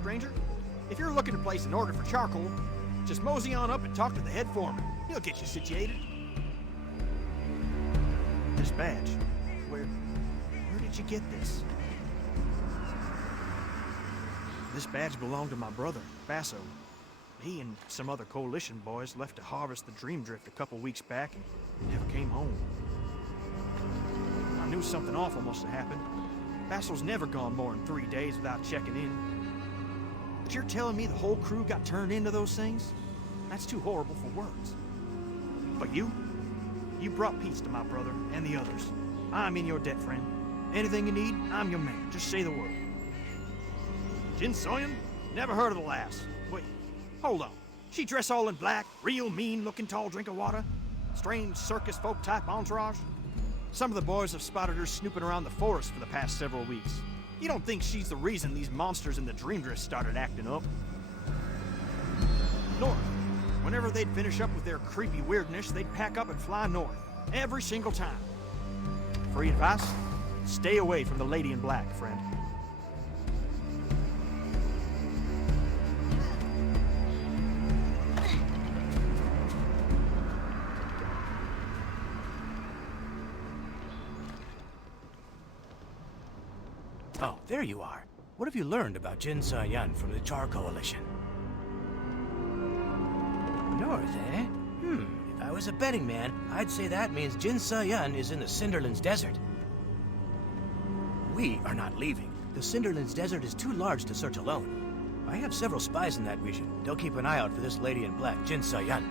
stranger. If you're looking to place an order for charcoal, just mosey on up and talk to the head foreman. He'll get you situated. This badge, where did you get this? This badge belonged to my brother, Basso. He and some other coalition boys left to harvest the Dream Drift a couple weeks back and never came home. I knew something awful must have happened. Basso's never gone more than 3 days without checking in. But you're telling me the whole crew got turned into those things? That's too horrible for words. But you brought peace to my brother and the others. I'm in your debt, friend. Anything you need, I'm your man. Just say the word. Jinsoyun? Never heard of the lass. Wait, hold on. She dress all in black, real mean-looking tall drink of water? Strange circus folk type entourage? Some of the boys have spotted her snooping around the forest for the past several weeks. You don't think she's the reason these monsters in the Dream Drift started acting up? North. Whenever they'd finish up with their creepy weirdness, they'd pack up and fly north. Every single time. Free advice? Stay away from the lady in black, friend. Oh, there you are. What have you learned about Jinsoyun from the Char Coalition? North, eh? If I was a betting man, I'd say that means Jinsoyun is in the Cinderlands Desert. We are not leaving. The Cinderlands Desert is too large to search alone. I have several spies in that region. They'll keep an eye out for this lady in black, Jinsoyun.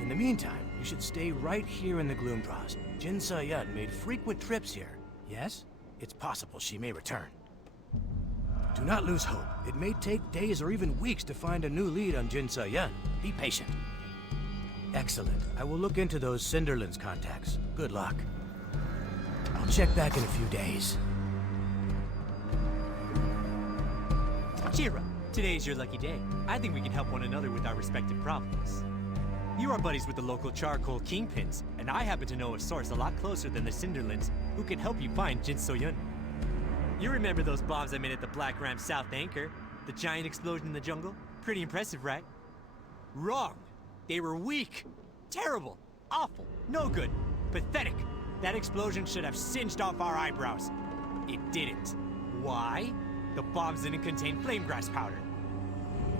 In the meantime, you should stay right here in the Gloomfrost. Jinsoyun made frequent trips here. Yes? It's possible she may return. Do not lose hope. It may take days or even weeks to find a new lead on Jinsoyun. Be patient. Excellent. I will look into those Cinderlands contacts. Good luck. I'll check back in a few days. Cheer up. Today's your lucky day. I think we can help one another with our respective problems. You are buddies with the local charcoal kingpins, and I happen to know a source a lot closer than the Cinderlands who can help you find Jinsoyun. You remember those bombs I made at the Black Ram South Anchor? The giant explosion in the jungle? Pretty impressive, right? Wrong. They were weak. Terrible. Awful. No good. Pathetic. That explosion should have singed off our eyebrows. It didn't. Why? The bombs didn't contain flame grass powder.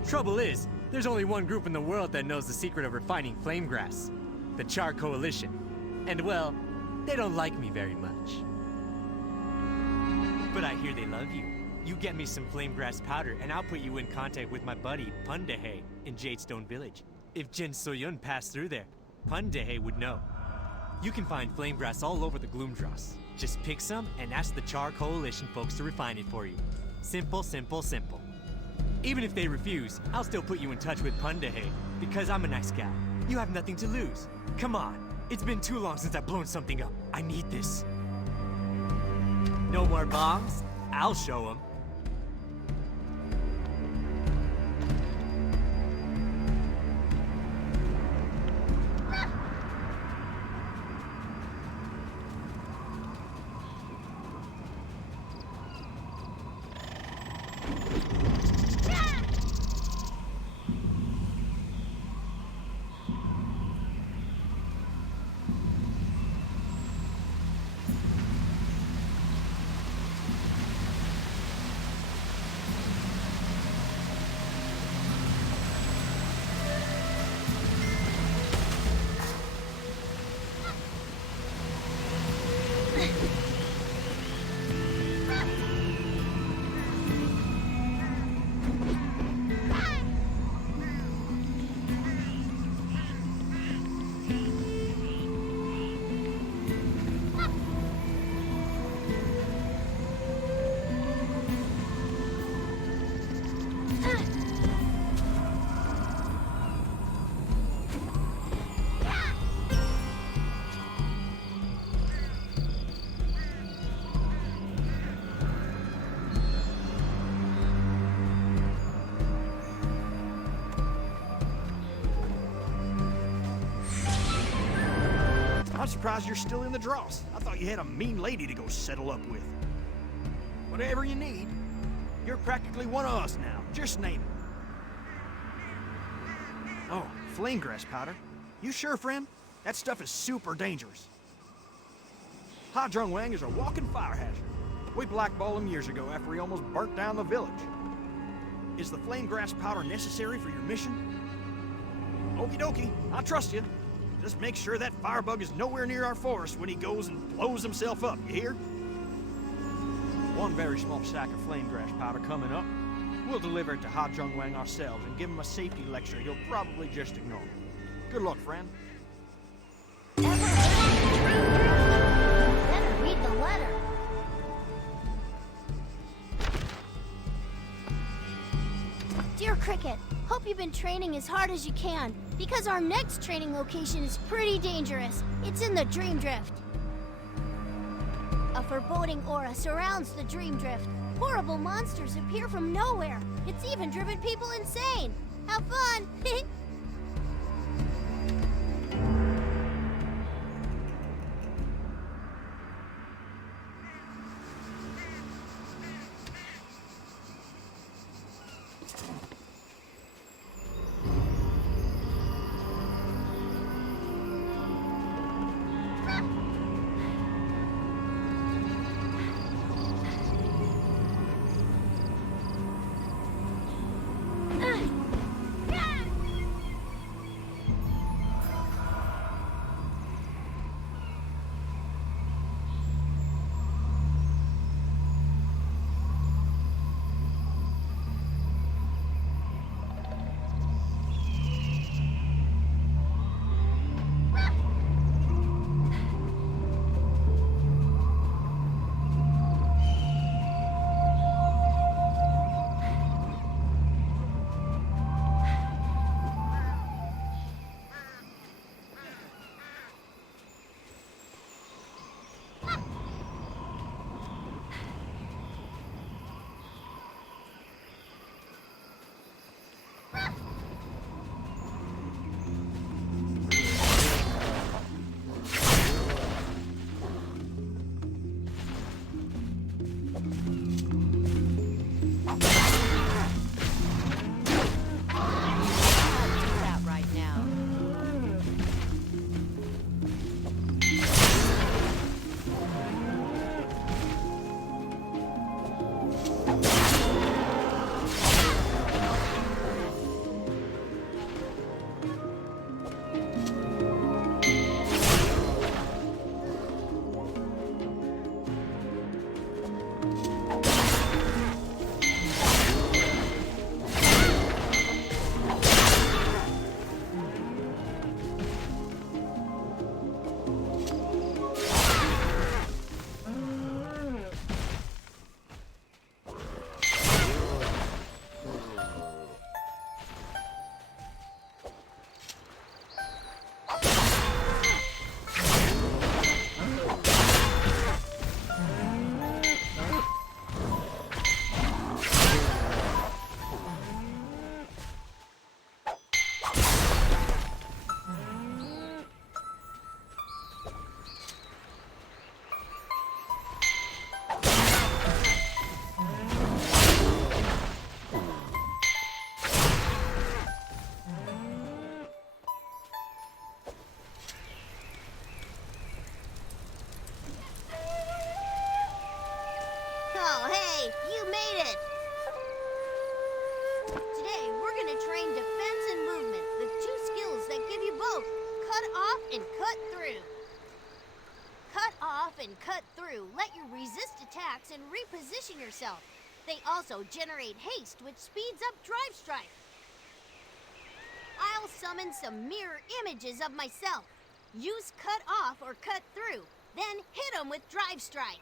Trouble is, there's only one group in the world that knows the secret of refining flame grass. The Char Coalition. And well, they don't like me very much. But I hear they love you. You get me some flame grass powder and I'll put you in contact with my buddy Pundahe in Jadestone Village. If Jinsoyun passed through there, Pundahe would know. You can find flame grass all over the Gloomdross. Just pick some and ask the Char Coalition folks to refine it for you. Simple, simple, simple. Even if they refuse, I'll still put you in touch with Pundahe, because I'm a nice guy. You have nothing to lose. Come on, it's been too long since I've blown something up. I need this. No more bombs? I'll show them. I'm surprised you're still in the dross. I thought you had a mean lady to go settle up with. Whatever you need. You're practically one of us now. Just name it. Oh, flame grass powder. You sure, friend? That stuff is super dangerous. Ha Wang is a walking fire hazard. We blackballed him years ago after he almost burnt down the village. Is the flame grass powder necessary for your mission? Okie dokie, I trust you. Just make sure that firebug is nowhere near our forest when he goes and blows himself up, you hear? One very small sack of flame grass powder coming up. We'll deliver it to Ha Wang ourselves and give him a safety lecture he'll probably just ignore. Good luck, friend. Better read the letter. Dear Cricket, hope you've been training as hard as you can, because our next training location is pretty dangerous. It's in the Dream Drift. A foreboding aura surrounds the Dream Drift. Horrible monsters appear from nowhere. It's even driven people insane. Have fun! Oh, hey, you made it! Today, we're gonna train defense and movement, the two skills that give you both cut off and cut through. Cut off and cut through let you resist attacks and reposition yourself. They also generate haste, which speeds up drive strike. I'll summon some mirror images of myself. Use cut off or cut through, then hit them with drive strike.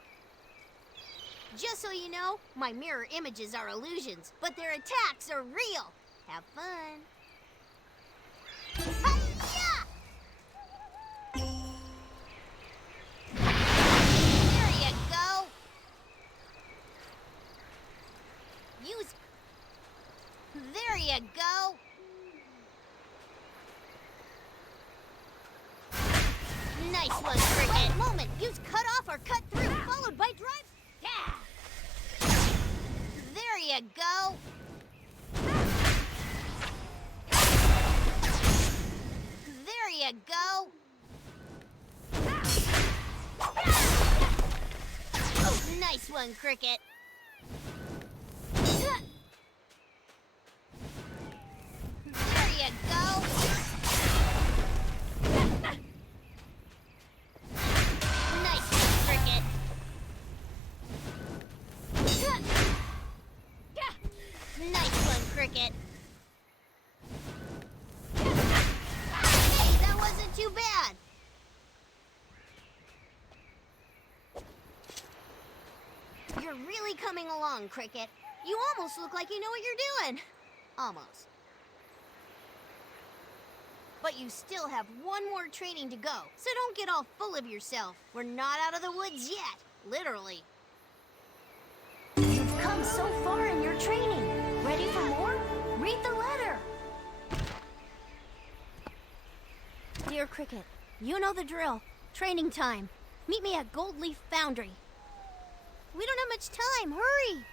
Just so you know, my mirror images are illusions, but their attacks are real. Have fun. Hi-ya! There you go. Use... There you go. Nice one, Cricket. Moment. Use cut off or cut through, followed by drive... Yeah! There you Nice one, Cricket. There you go. Nice one, Cricket. Nice one, Cricket. Hey, that wasn't too bad. You're really coming along, Cricket. You almost look like you know what you're doing. Almost. But you still have one more training to go, so don't get all full of yourself. We're not out of the woods yet, literally. You've come so far in your training. Ready for more? Read the letter. Dear Cricket, you know the drill. Training time. Meet me at Gold Leaf Foundry. We don't have much time. Hurry!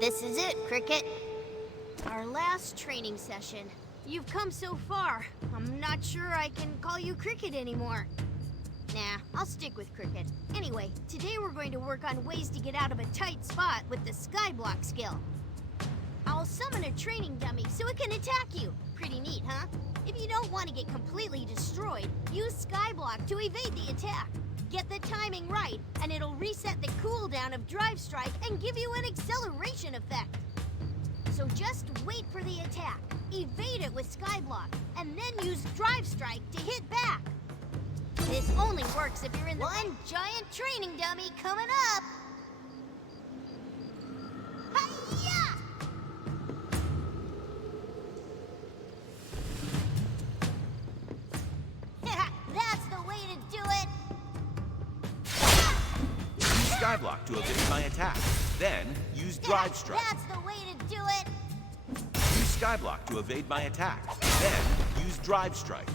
This is it, Cricket. Our last training session. You've come so far. I'm not sure I can call you Cricket anymore. Nah, I'll stick with Cricket. Anyway, today we're going to work on ways to get out of a tight spot with the Skyblock skill. I'll summon a training dummy so it can attack you. Pretty neat, huh? If you don't want to get completely destroyed, use Skyblock to evade the attack. Get the timing right, and it'll reset the cooldown of Drive Strike and give you an acceleration effect. So just wait for the attack, evade it with Skyblock, and then use Drive Strike to hit back. This only works if you're in the one giant training dummy coming up. Hi-ya! That's the way to do it. Use Skyblock to evade my attack. Then use Drive Strike. That's the way to do it. Use Skyblock to evade my attack. Then use Drive Strike.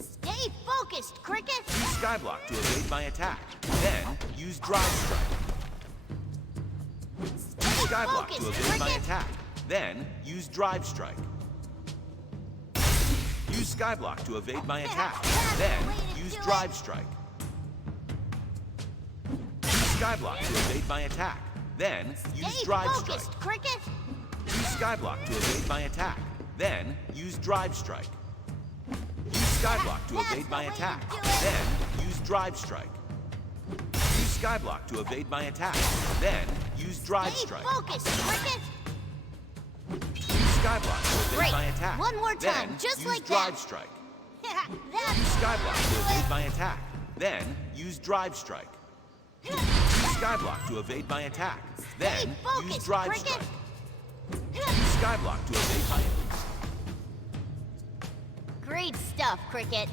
Stay focused, Cricket. Use Skyblock to evade my attack. Then use Drive Strike. Use Skyblock to evade my attack. Then use Drive Strike. Use Skyblock to evade my attack. Then use Drive Strike. Use Skyblock to evade my attack. Then use Drive Strike. Stay focused, Cricket. Use Skyblock to evade my attack. Then use Drive Strike. Use Skyblock to evade my attack. Then use Drive Strike. Use Skyblock to evade my attack. Then use Drive Strike. Stay focused, Cricket. Use Skyblock to evade my attack. One more time, then just use like Drive that. Strike. That's Use Skyblock to evade my attack. Then use Drive Strike. Use Skyblock to evade my attack. Then use focused, Drive Cricket. Strike. Use Skyblock to evade my attack. great stuff, Cricket.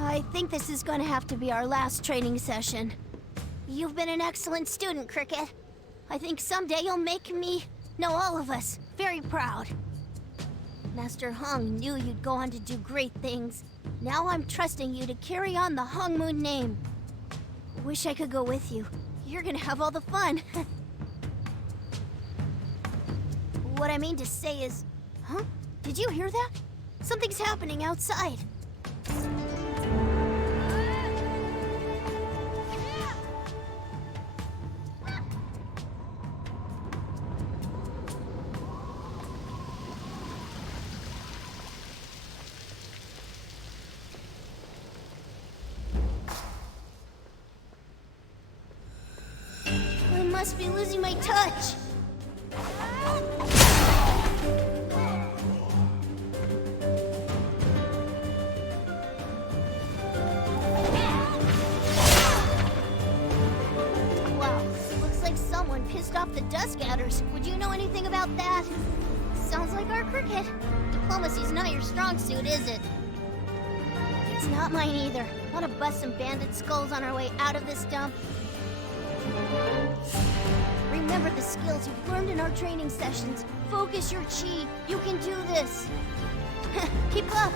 I think this is going to have to be our last training session. You've been an excellent student, Cricket. I think someday you'll make me, no, all of us, very proud. Master Hung knew you'd go on to do great things. Now I'm trusting you to carry on the Hung Moon name. Wish I could go with you. You're gonna have all the fun. What I mean to say is... Huh? Did you hear that? Something's happening outside. I must be losing my touch. Wow, looks like someone pissed off the Duskatters. Would you know anything about that? Sounds like our Cricket. Diplomacy's not your strong suit, is it? It's not mine either. Want to bust some bandit skulls on our way out of this dump? Remember the skills you've learned in our training sessions. Focus your chi. You can do this. Keep up.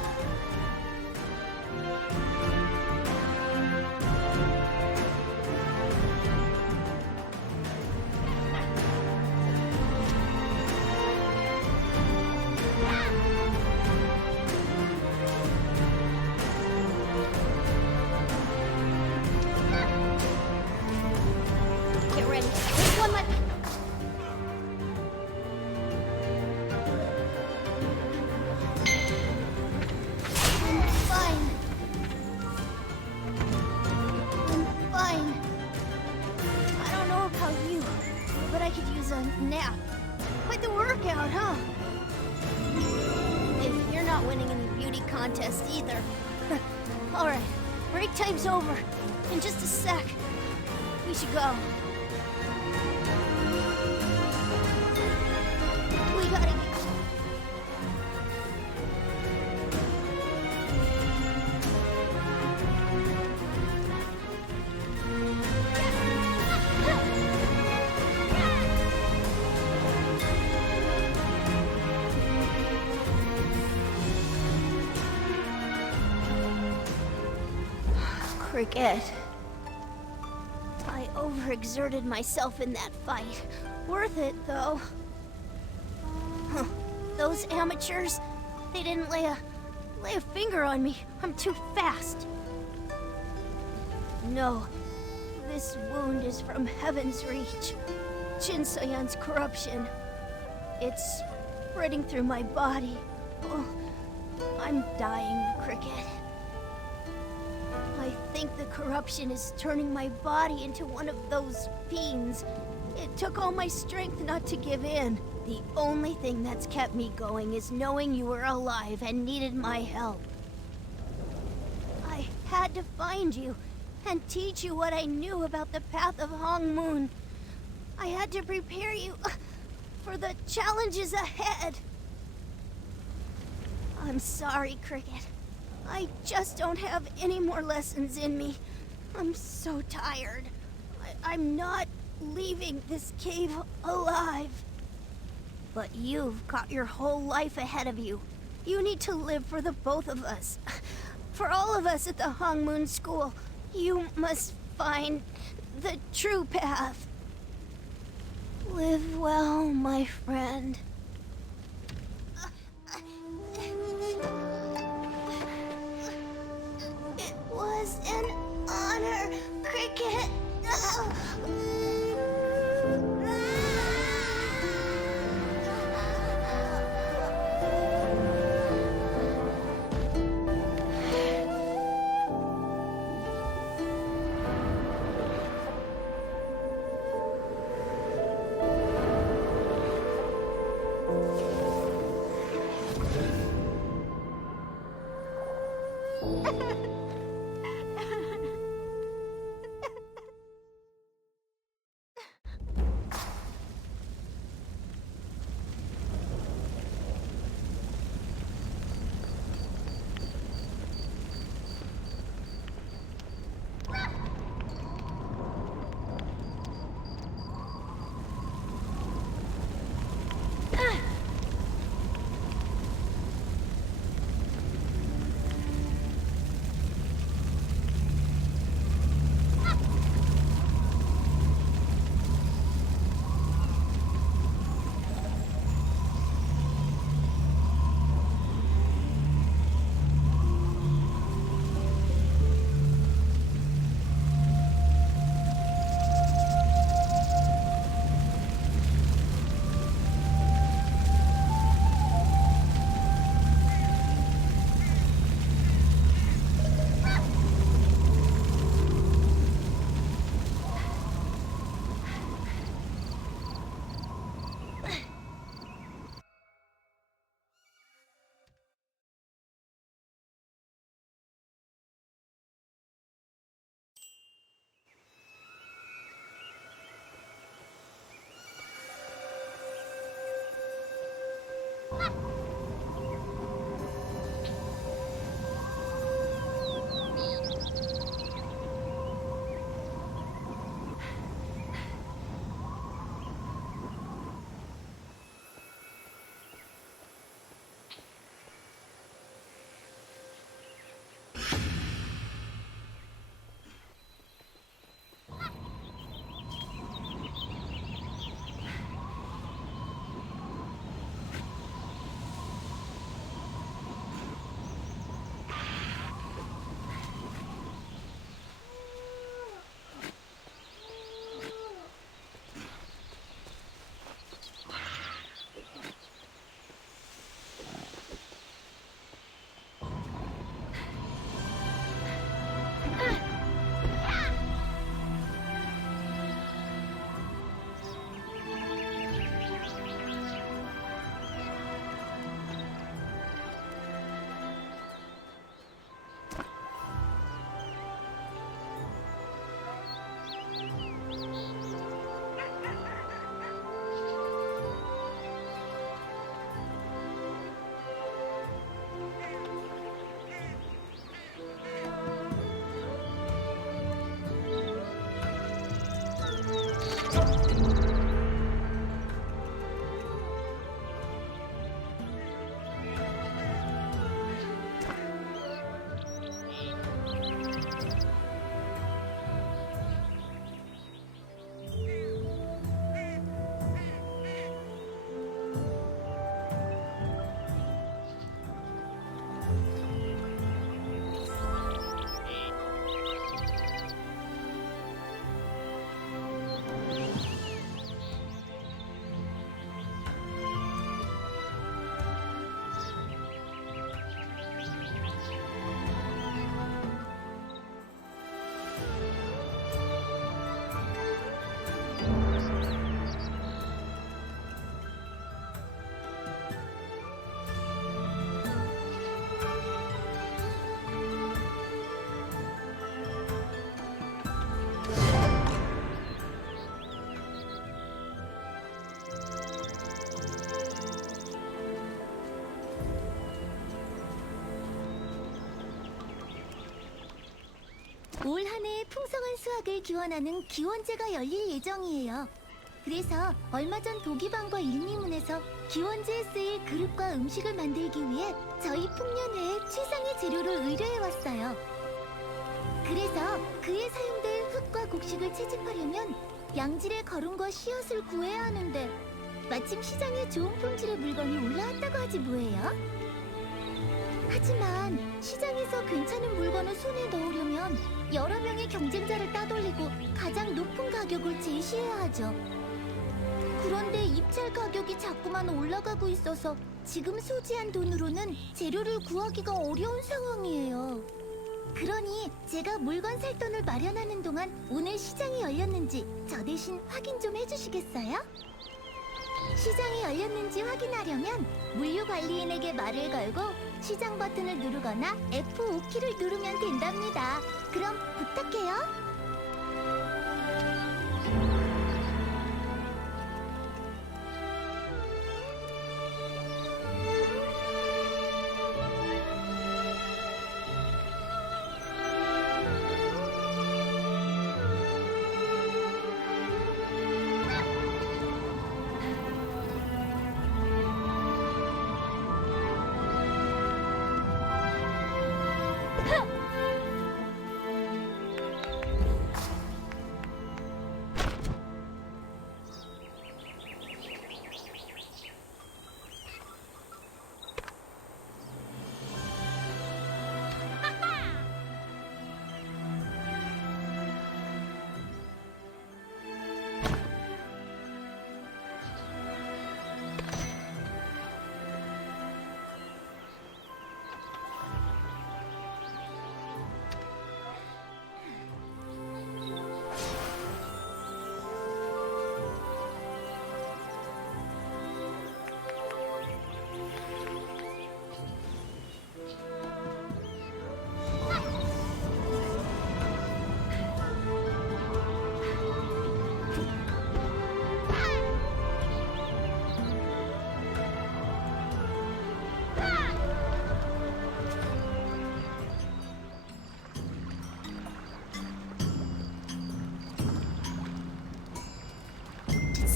Get ready. This one might... I'm fine. I'm fine. I don't know about you, but I could use a nap. Quite the workout, huh? If you're not winning any beauty contests either. Alright, break time's over. In just a sec. We should go. We gotta get... Cricket. I overexerted myself in that fight. Worth it, though. Huh. Those amateurs, they didn't lay a finger on me. I'm too fast. No, this wound is from Heaven's Reach. Jinsoyun's corruption. It's spreading through my body. Oh, I'm dying, Cricket. I think the corruption is turning my body into one of those fiends. It took all my strength not to give in. The only thing that's kept me going is knowing you were alive and needed my help. I had to find you and teach you what I knew about the path of Hong Moon. I had to prepare you for the challenges ahead. I'm sorry, Cricket. I just don't have any more lessons in me. I'm so tired. I'm not leaving this cave alive. But you've got your whole life ahead of you. You need to live for the both of us. For all of us at the Hong Moon School. You must find the true path. Live well, my friend. It was an honor, Cricket. 올 한 해 풍성한 수확을 기원하는 기원제가 열릴 예정이에요. 그래서 얼마 전 도기방과 일미문에서 기원제에 쓰일 그릇과 음식을 만들기 위해 저희 풍년회에 최상의 재료를 의뢰해왔어요. 그래서 그에 사용될 흙과 곡식을 채집하려면 양질의 거름과 씨앗을 구해야 하는데 마침 시장에 좋은 품질의 물건이 올라왔다고 하지 뭐예요? 하지만 시장에서 괜찮은 물건을 손에 넣으려면 여러 명의 경쟁자를 따돌리고 가장 높은 가격을 제시해야 하죠. 그런데 입찰 가격이 자꾸만 올라가고 있어서 지금 소지한 돈으로는 재료를 구하기가 어려운 상황이에요. 그러니 제가 물건 살 돈을 마련하는 동안 오늘 시장이 열렸는지 저 대신 확인 좀 해주시겠어요? 시장이 열렸는지 확인하려면 물류관리인에게 말을 걸고 시장 버튼을 누르거나 F5키를 누르면 된답니다. 그럼 부탁해요.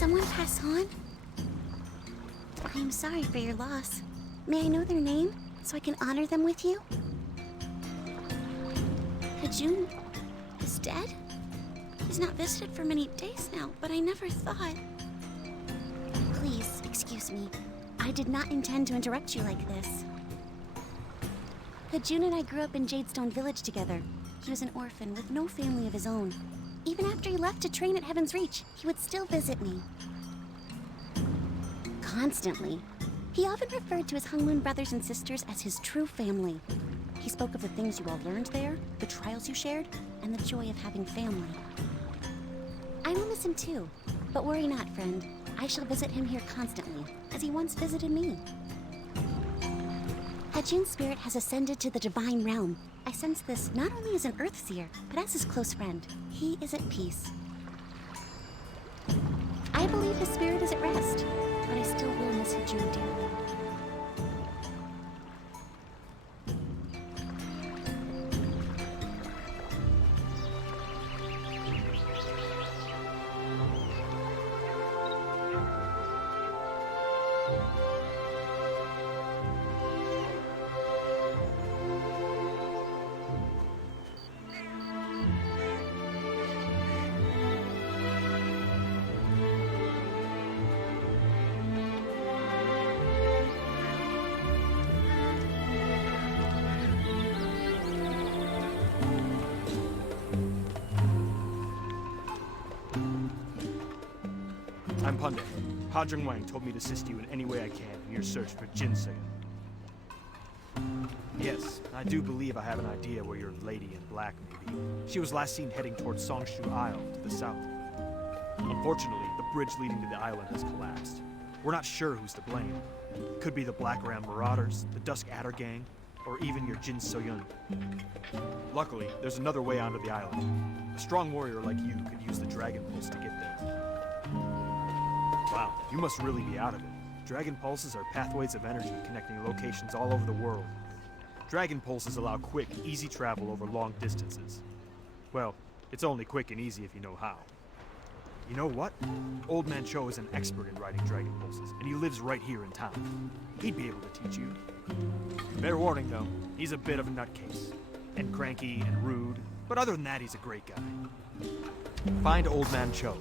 Someone pass on? I am sorry for your loss. May I know their name so I can honor them with you? Hajun is dead? He's not visited for many days now, but I never thought... Please, excuse me. I did not intend to interrupt you like this. Hajun and I grew up in Jadestone village together. He was an orphan with no family of his own. Even after he left to train at Heaven's Reach, he would still visit me. Constantly. He often referred to his Hungmoon brothers and sisters as his true family. He spoke of the things you all learned there, the trials you shared, and the joy of having family. I will miss him too, but worry not, friend. I shall visit him here constantly, as he once visited me. Hajun's spirit has ascended to the divine realm. I sense this not only as an Earthseer, but as his close friend. He is at peace. I believe his spirit is at rest, but I still will miss Hajun dearly. I'm Punde. Ha Jung-wang told me to assist you in any way I can in your search for Jinsoyun. Yes, I do believe I have an idea where your lady in black may be. She was last seen heading towards Songshu Isle to the south. Unfortunately, the bridge leading to the island has collapsed. We're not sure who's to blame. Could be the Black Ram Marauders, the Dusk Adder Gang, or even your Jinsoyun. Luckily, there's another way onto the island. A strong warrior like you could use the Dragon Pulse to get there. Wow, you must really be out of it. Dragon Pulses are pathways of energy connecting locations all over the world. Dragon Pulses allow quick, easy travel over long distances. Well, it's only quick and easy if you know how. You know what? Old Man Cho is an expert in riding dragon pulses, and he lives right here in town. He'd be able to teach you. Fair warning, though, he's a bit of a nutcase. And cranky and rude, but other than that, he's a great guy. Find Old Man Cho.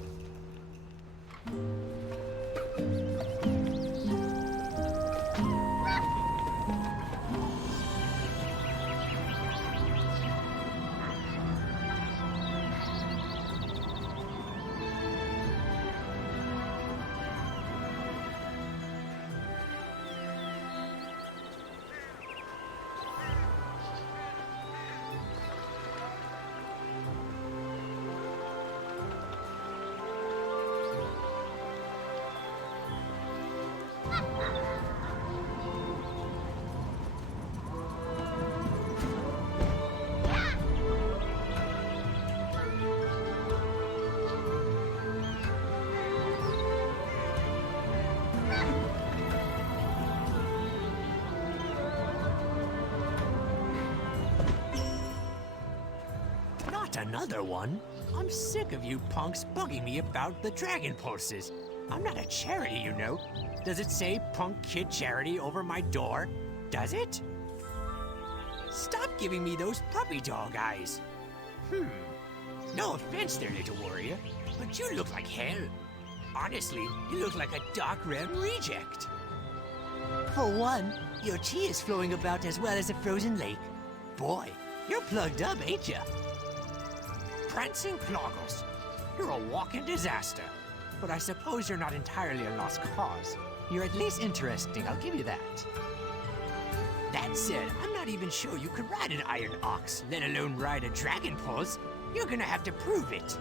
Not another one. I'm sick of you punks bugging me about the dragon pulses. I'm not a charity, you know. Does it say Punk Kid Charity over my door? Does it? Stop giving me those puppy dog eyes. No offense there, little warrior, but you look like hell. Honestly, you look like a Dark Realm reject. For one, your chi is flowing about as well as a frozen lake. Boy, you're plugged up, ain't ya? Prancing Cloggles, you're a walking disaster. But I suppose you're not entirely a lost cause. You're at least interesting, I'll give you that. That said, I'm not even sure you could ride an iron ox, let alone ride a dragon pulse. You're gonna have to prove it.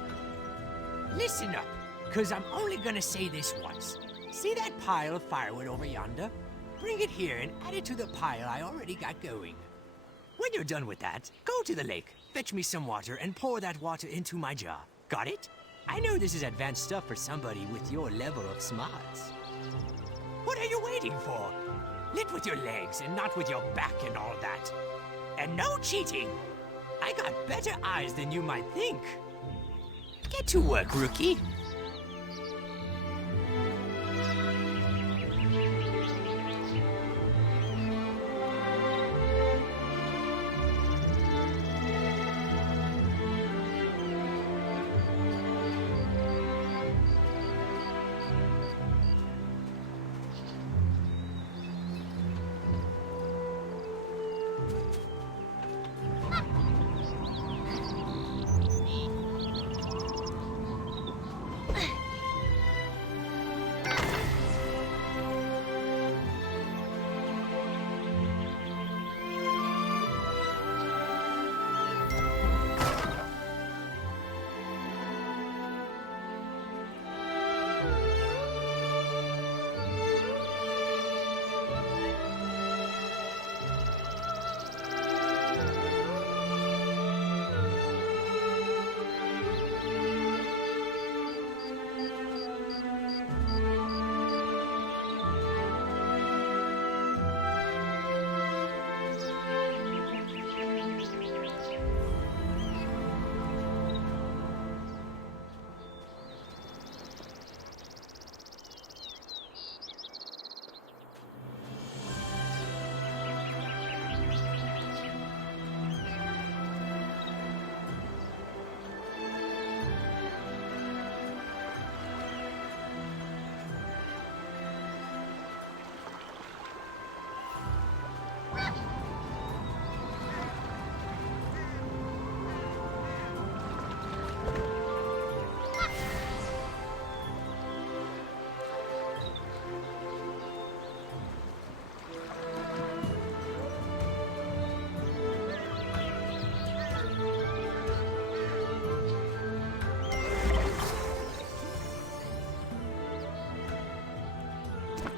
Listen up, cause I'm only gonna say this once. See that pile of firewood over yonder? Bring it here and add it to the pile I already got going. When you're done with that, go to the lake, fetch me some water, and pour that water into my jar. Got it? I know this is advanced stuff for somebody with your level of smarts. What are you waiting for? Lit with your legs and not with your back and all that. And no cheating! I got better eyes than you might think. Get to work, rookie.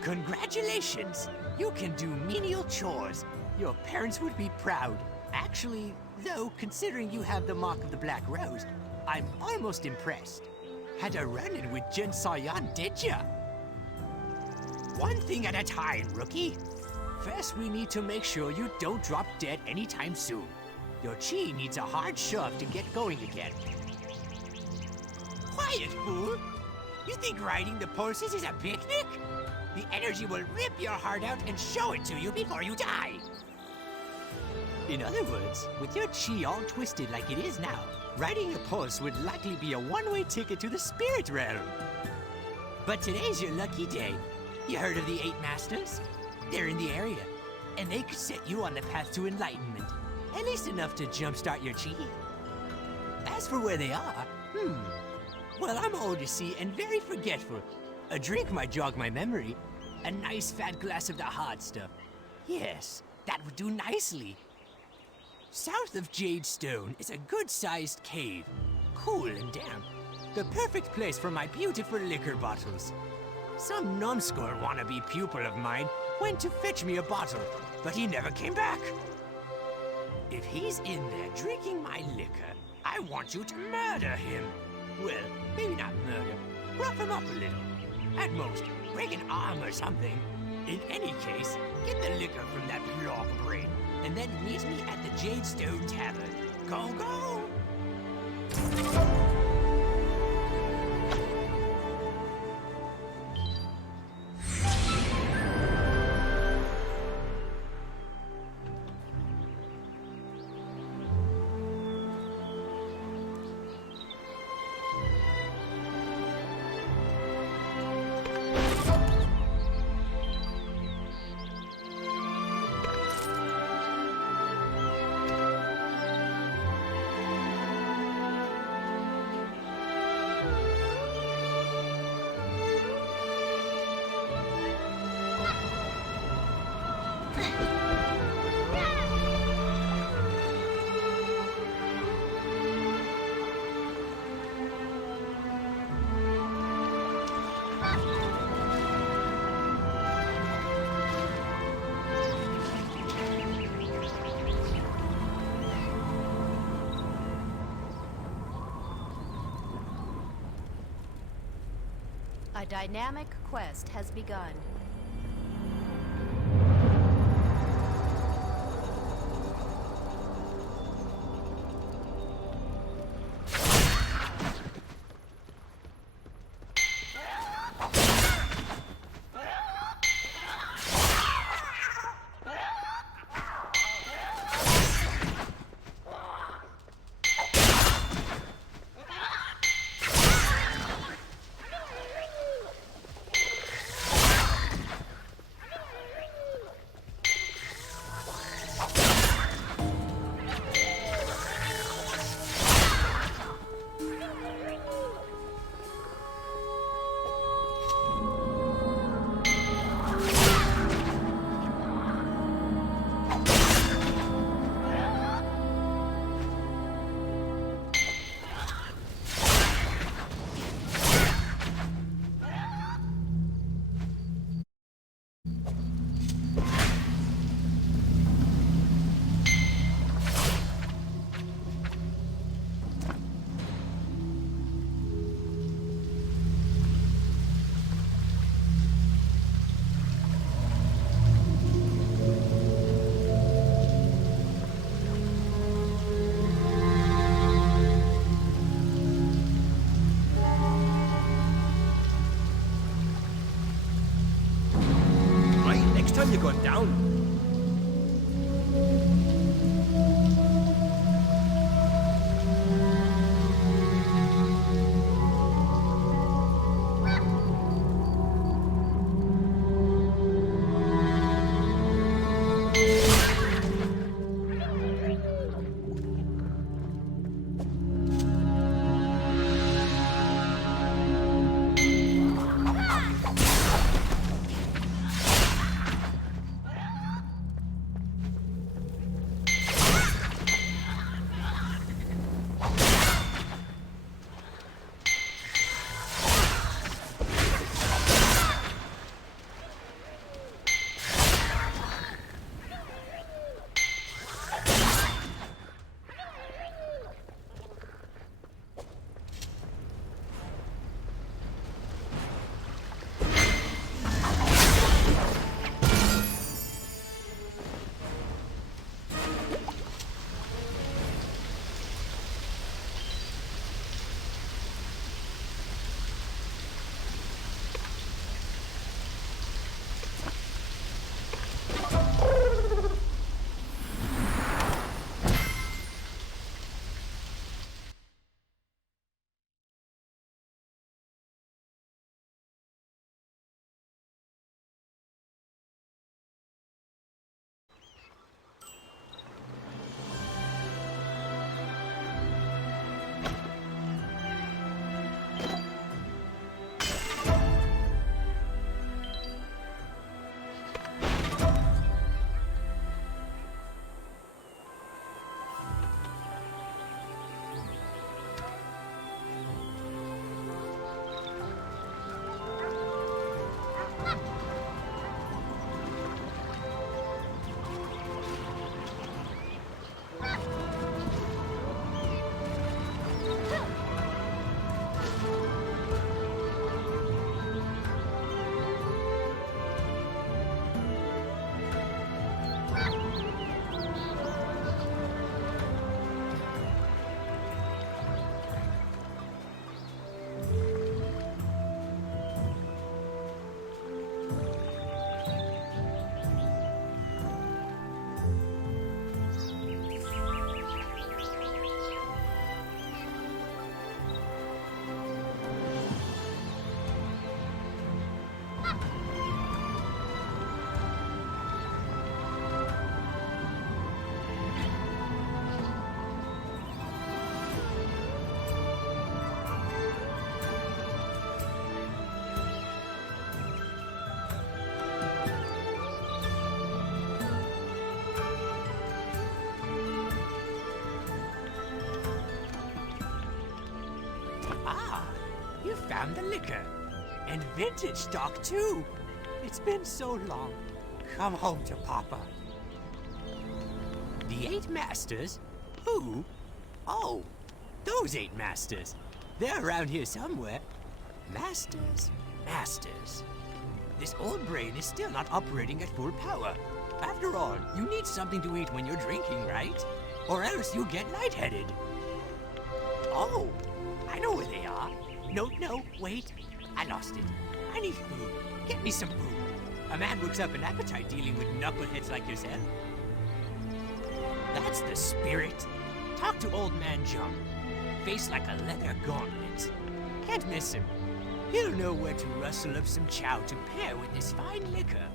Congratulations! You can do menial chores. Your parents would be proud. Actually, though, considering you have the mark of the Black Rose, I'm almost impressed. Had a run-in with Jinsoyun, did ya? One thing at a time, rookie. First, we need to make sure you don't drop dead anytime soon. Your chi needs a hard shove to get going again. Quiet, fool! You think riding the pulses is a picnic? The energy will rip your heart out and show it to you before you die. In other words, with your chi all twisted like it is now, riding a pulse would likely be a one-way ticket to the spirit realm. But today's your lucky day. You heard of the 8 Masters? They're in the area, and they could set you on the path to enlightenment. At least enough to jumpstart your chi. As for where they are, well, I'm old, you see, and very forgetful. A drink might jog my memory. A nice fat glass of the hard stuff. Yes, that would do nicely. South of Jadestone is a good-sized cave. Cool and damp. The perfect place for my beautiful liquor bottles. Some numbskull wannabe pupil of mine went to fetch me a bottle, but he never came back. If he's in there drinking my liquor, I want you to murder him. Well, maybe not murder. Rough him up a little. At most, break an arm or something. In any case, get the liquor from that block brain, and then meet me at the Jadestone Tavern. Go, go! A dynamic quest has begun. You're going down. found the liquor. And vintage stock, too. It's been so long. Come home to Papa. The 8 masters? Who? Oh, those 8 masters. They're around here somewhere. Masters, masters. This old brain is still not operating at full power. After all, you need something to eat when you're drinking, right? Or else you get lightheaded. Oh, I know where they are. No, wait. I lost it. I need food. Get me some food. A man works up an appetite dealing with knuckleheads like yourself. That's the spirit. Talk to old man John. Face like a leather gauntlet. Can't miss him. He'll know where to rustle up some chow to pair with this fine liquor.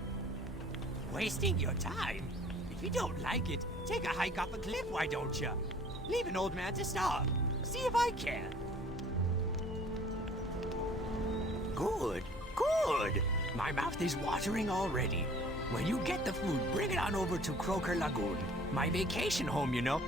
Wasting your time? If you don't like it, take a hike off a cliff, why don't you? Leave an old man to starve. See if I can. Good, good. My mouth is watering already. When you get the food, bring it on over to Croaker Lagoon. My vacation home, you know.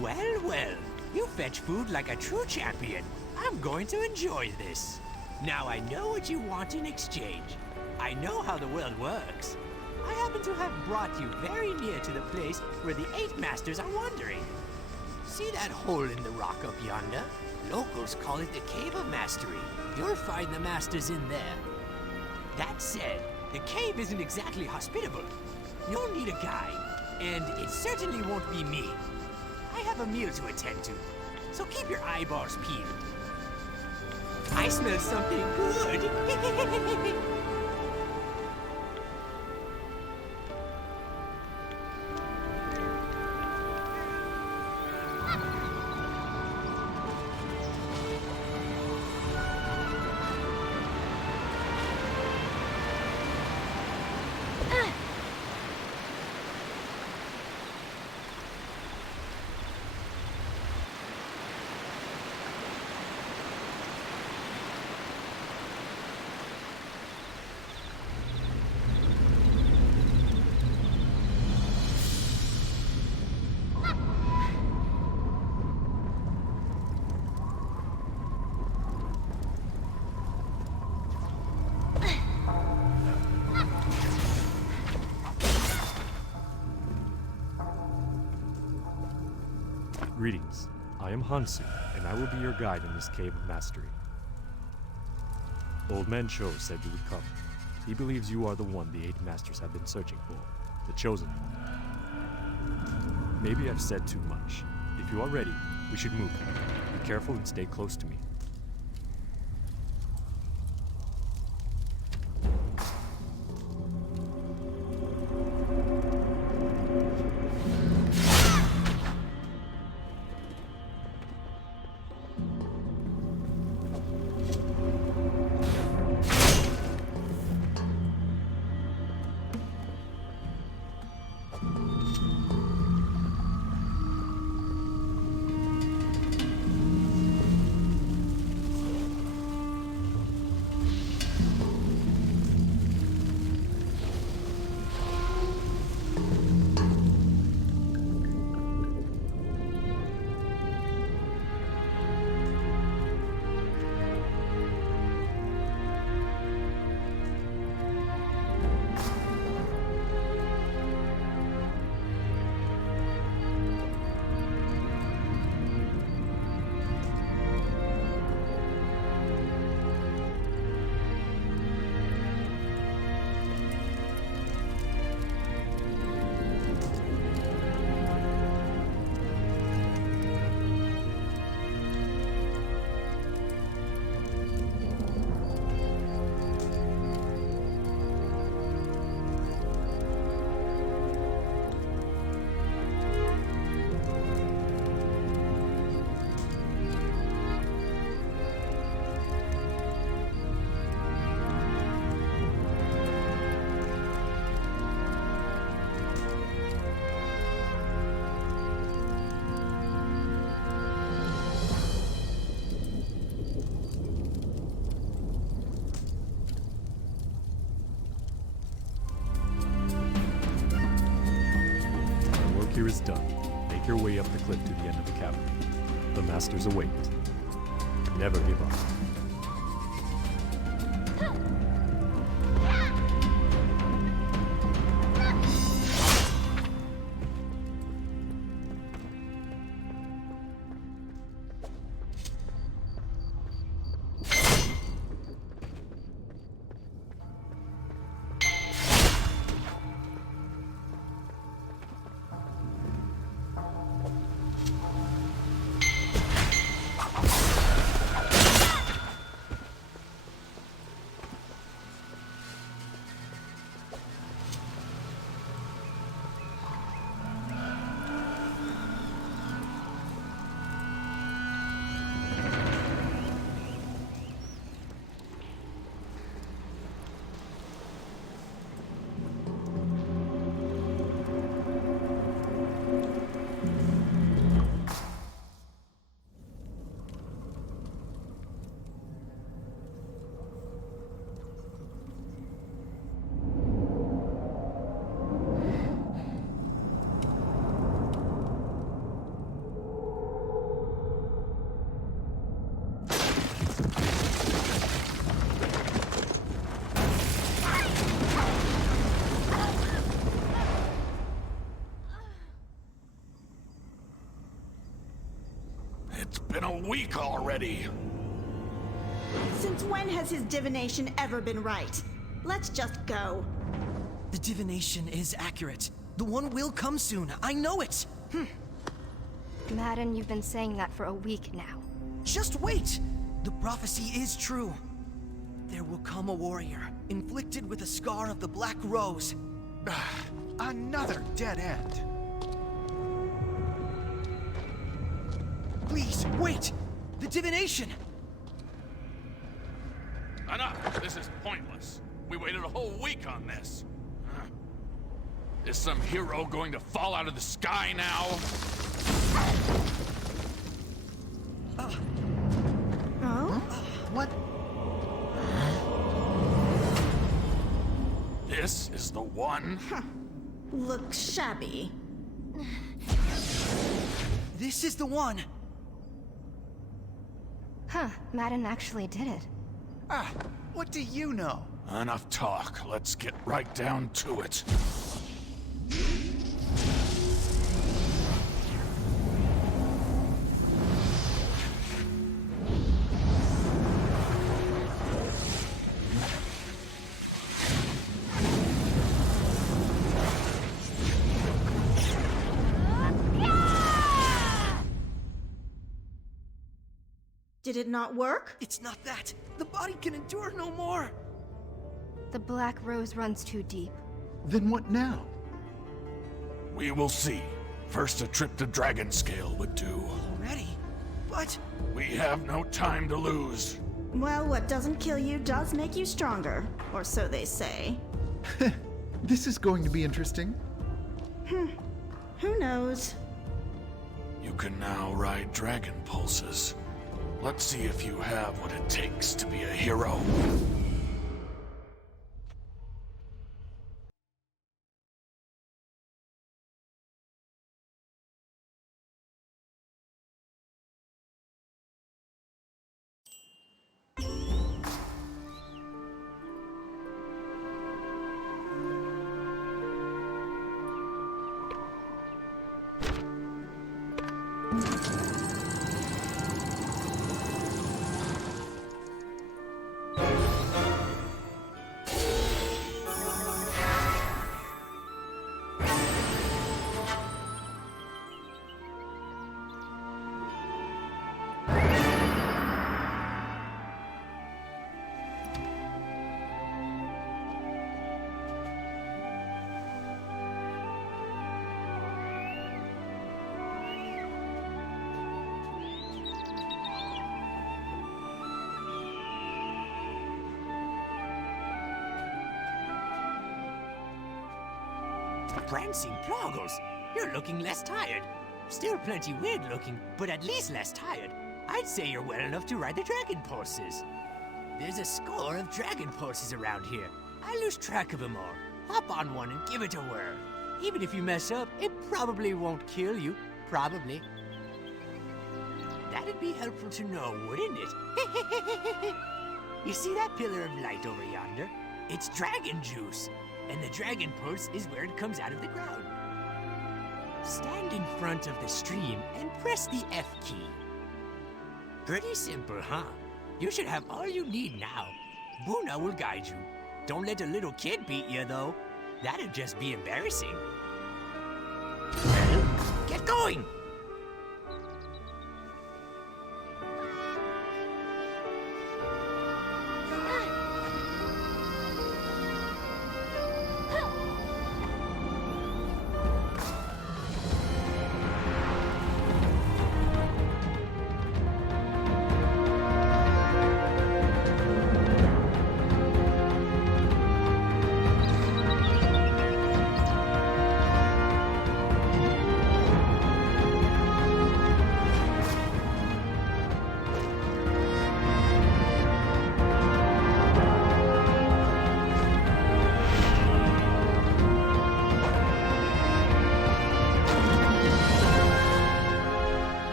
Well, well, you fetch food like a true champion. I'm going to enjoy this. Now I know what you want in exchange. I know how the world works. I happen to have brought you very near to the place where the 8 masters are wandering. See that hole in the rock up yonder? Locals call it the Cave of Mastery. You'll find the masters in there. That said, the cave isn't exactly hospitable. You'll need a guide, and it certainly won't be me. I have a meal to attend to, so keep your eyeballs peeled. I smell something good. Greetings. I am Hansu, and I will be your guide in this Cave of Mastery. Old Man Cho said you would come. He believes you are the one the 8 masters have been searching for, the chosen one. Maybe I've said too much. If you are ready, we should move. Be careful and stay close to me. Here is done. Make your way up the cliff to the end of the cavern. The masters await. Never give up. It's been a week already. Since when has his divination ever been right? Let's just go. The divination is accurate. The one will come soon. I know it. Madden, you've been saying that for a week now. Just wait. The prophecy is true. There will come a warrior, inflicted with a scar of the Black Rose. Another dead end. Please, wait! The divination! Enough! This is pointless. We waited a whole week on this. Is some hero going to fall out of the sky now? What? This is the one? Looks shabby. This is the one! Huh, Madden actually did it. What do you know? Enough talk. Let's get right down to it. Did it not work? It's not that. The body can endure no more. The Black Rose runs too deep. Then what now? We will see. First, a trip to Dragonscale would do. Already? But... We have no time to lose. Well, what doesn't kill you does make you stronger. Or so they say. This is going to be interesting. Who knows? You can now ride dragon pulses. Let's see if you have what it takes to be a hero. Prancing Proggles, you're looking less tired. Still plenty weird looking, but at least less tired. I'd say you're well enough to ride the dragon pulses. There's a score of dragon pulses around here. I lose track of them all. Hop on one and give it a whirl. Even if you mess up, it probably won't kill you. Probably. That'd be helpful to know, wouldn't it? You see that pillar of light over yonder? It's dragon juice, and the dragon pulse is where it comes out of the ground. Stand in front of the stream and press the F key. Pretty simple, huh? You should have all you need now. Buna will guide you. Don't let a little kid beat you, though. That'd just be embarrassing. Well, get going!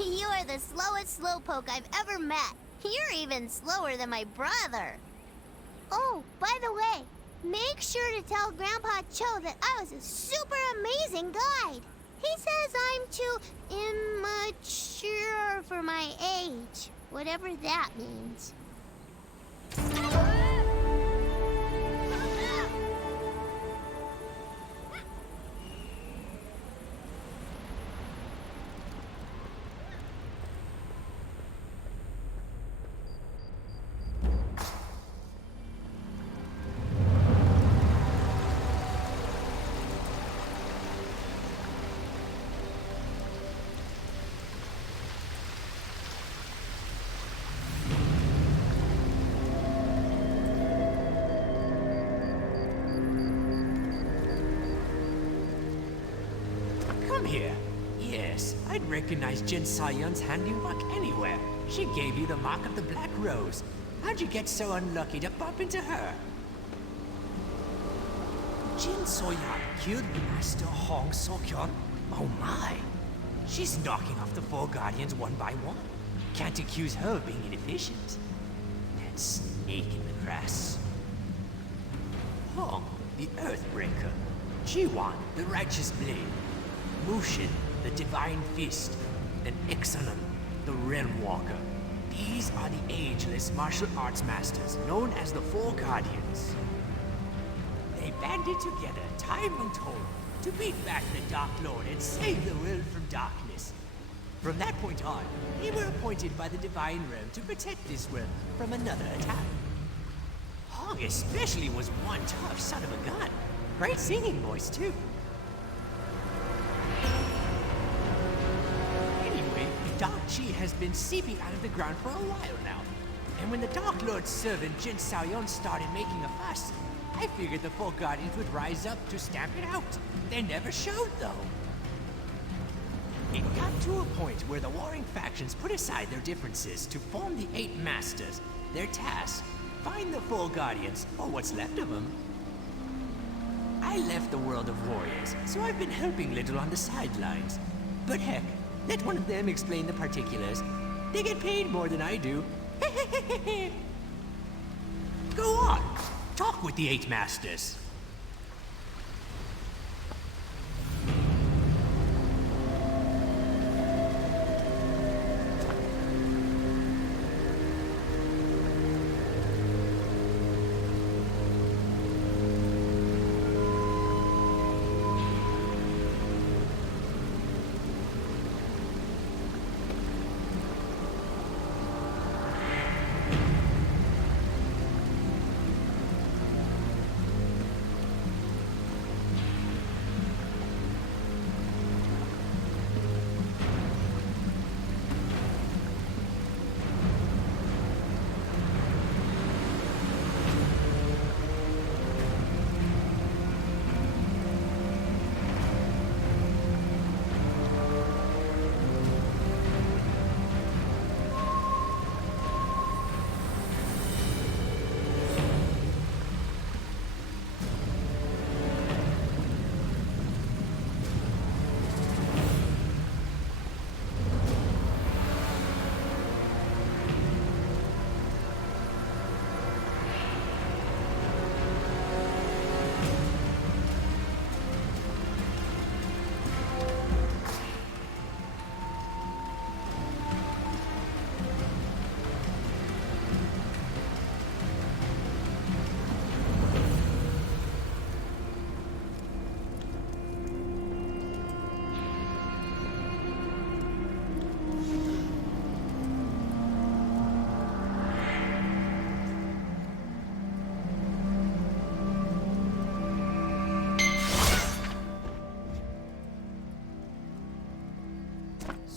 You are the slowest slowpoke I've ever met. You're even slower than my brother. Oh, by the way, make sure to tell Grandpa Cho that I was a super amazing guide. He says I'm too immature for my age, whatever that means. Come here. Yes, I'd recognize Jinsoyun's handiwork anywhere. She gave you the mark of the Black Rose. How'd you get so unlucky to bump into her? Jinsoyun killed Master Hong Seokyeon? Oh my. She's knocking off the four guardians one by one. Can't accuse her of being inefficient. That snake in the grass. Hong, the Earthbreaker. Jiwan, the Righteous Blade. Mushin, the Divine Fist. And Ixalan, the Realm Walker. These are the ageless martial arts masters known as the Four Guardians. They banded together, time untold, to beat back the Dark Lord and save the world from darkness. From that point on, they were appointed by the Divine Realm to protect this world from another attack. Hong especially was one tough son of a gun. Great singing voice, too. Anyway, Dark Chi has been seeping out of the ground for a while now. And when the Dark Lord's servant Jinsoyun started making a fuss, I figured the Four Guardians would rise up to stamp it out. They never showed, though. It got to a point where the warring factions put aside their differences to form the Eight Masters. Their task, find the Four Guardians, or what's left of them. I left the world of warriors, so I've been helping little on the sidelines. But heck, let one of them explain the particulars. They get paid more than I do. Go on, talk with the Eight Masters.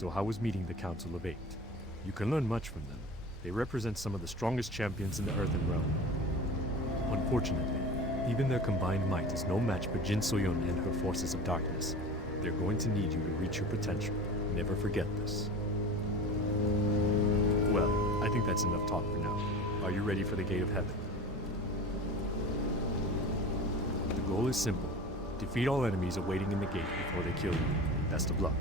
So how was meeting the Council of 8? You can learn much from them. They represent some of the strongest champions in the Earthen Realm. Unfortunately, even their combined might is no match for Jinsoyun and her forces of darkness. They're going to need you to reach your potential. Never forget this. Well, I think that's enough talk for now. Are you ready for the Gate of Heaven? The goal is simple. Defeat all enemies awaiting in the gate before they kill you. Best of luck.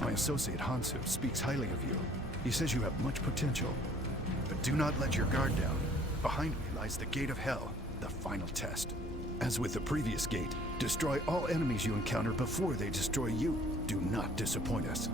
My associate Hansu speaks highly of you. He says you have much potential. But do not let your guard down. Behind me lies the Gate of Hell, the final test. As with the previous gate, destroy all enemies you encounter before they destroy you. Do not disappoint us.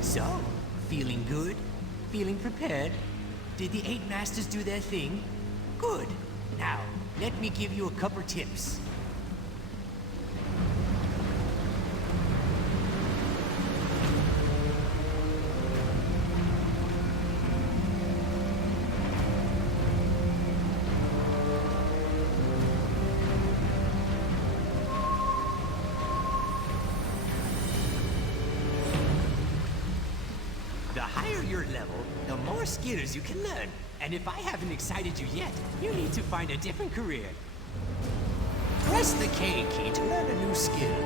So, feeling good? Feeling prepared? Did the 8 Masters do their thing? Good. Now, let me give you a couple tips. The higher your level, the more skills you can learn. And if I haven't excited you yet, you need to find a different career. Press the K key to learn a new skill.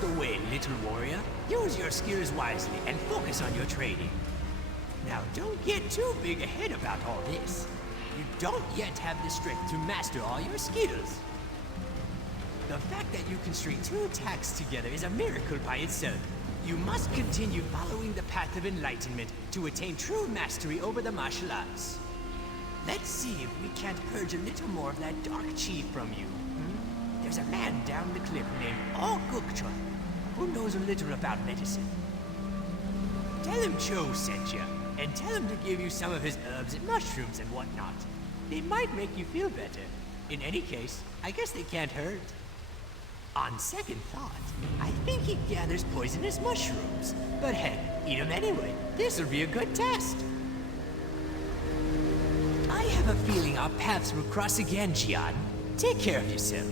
the way, little warrior. Use your skills wisely and focus on your training. Now, don't get too big ahead about all this. You don't yet have the strength to master all your skills. The fact that you can string 2 attacks together is a miracle by itself. You must continue following the path of enlightenment to attain true mastery over the martial arts. Let's see if we can't purge a little more of that dark chi from you. There's a man down the cliff named Gukchon who knows a little about medicine. Tell him Cho sent you, and tell him to give you some of his herbs and mushrooms and whatnot. They might make you feel better. In any case, I guess they can't hurt. On second thought, I think he gathers poisonous mushrooms. But heck, eat them anyway. This'll be a good test. I have a feeling our paths will cross again, Jian. Take care of yourself.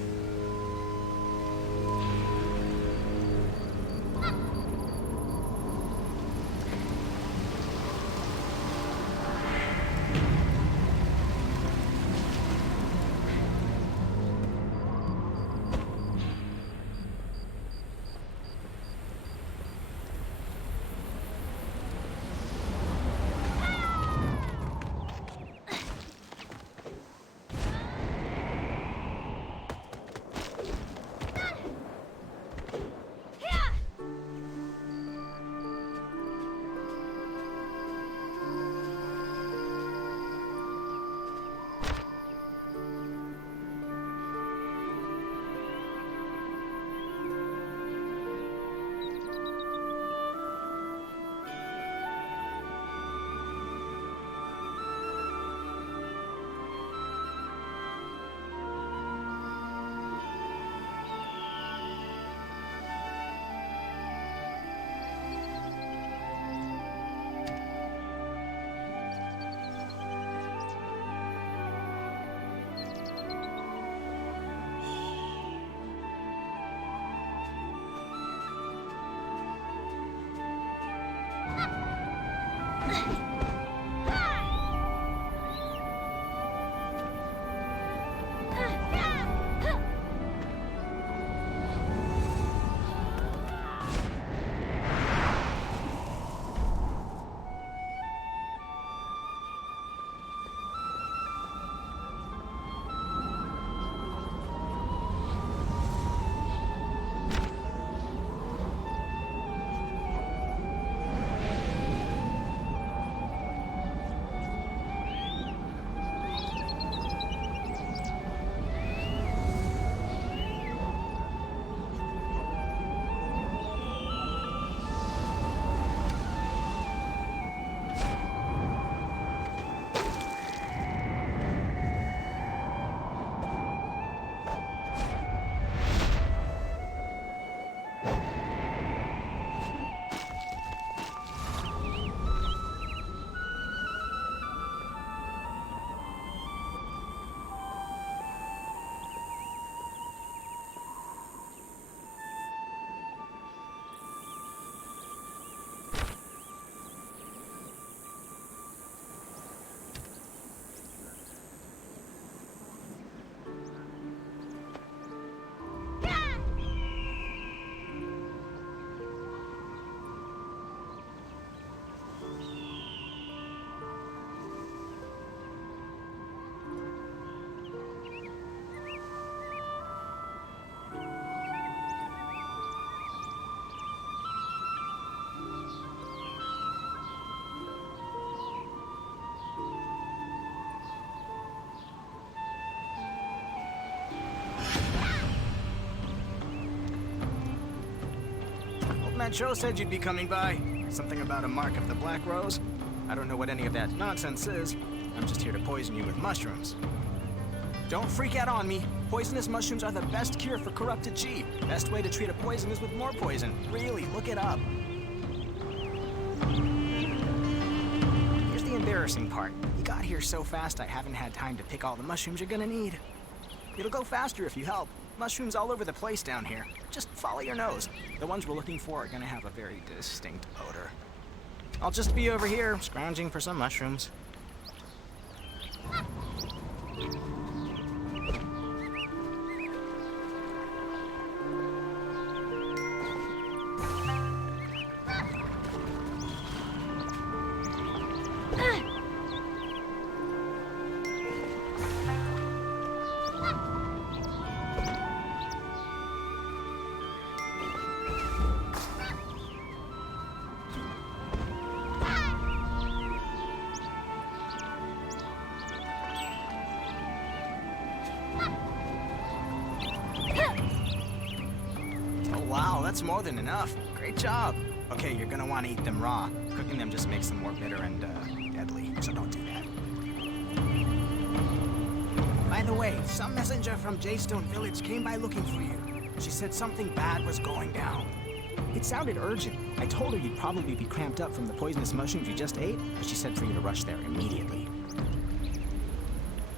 Man Cho said you'd be coming by. Something about a mark of the Black Rose? I don't know what any of that nonsense is. I'm just here to poison you with mushrooms. Don't freak out on me. Poisonous mushrooms are the best cure for corrupted chi. Best way to treat a poison is with more poison. Really, look it up. Here's the embarrassing part. You got here so fast I haven't had time to pick all the mushrooms you're gonna need. It'll go faster if you help. Mushrooms all over the place down here. Just follow your nose. The ones we're looking for are gonna have a very distinct odor. I'll just be over here, scrounging for some mushrooms. Oh wow, that's more than enough. Great job. Okay, you're gonna want to eat them raw. Cooking them just makes them more bitter and, deadly, so don't do that. By the way, some messenger from Jadestone Village came by looking for you. She said something bad was going down. It sounded urgent. I told her you'd probably be cramped up from the poisonous mushrooms you just ate, but she said for you to rush there immediately.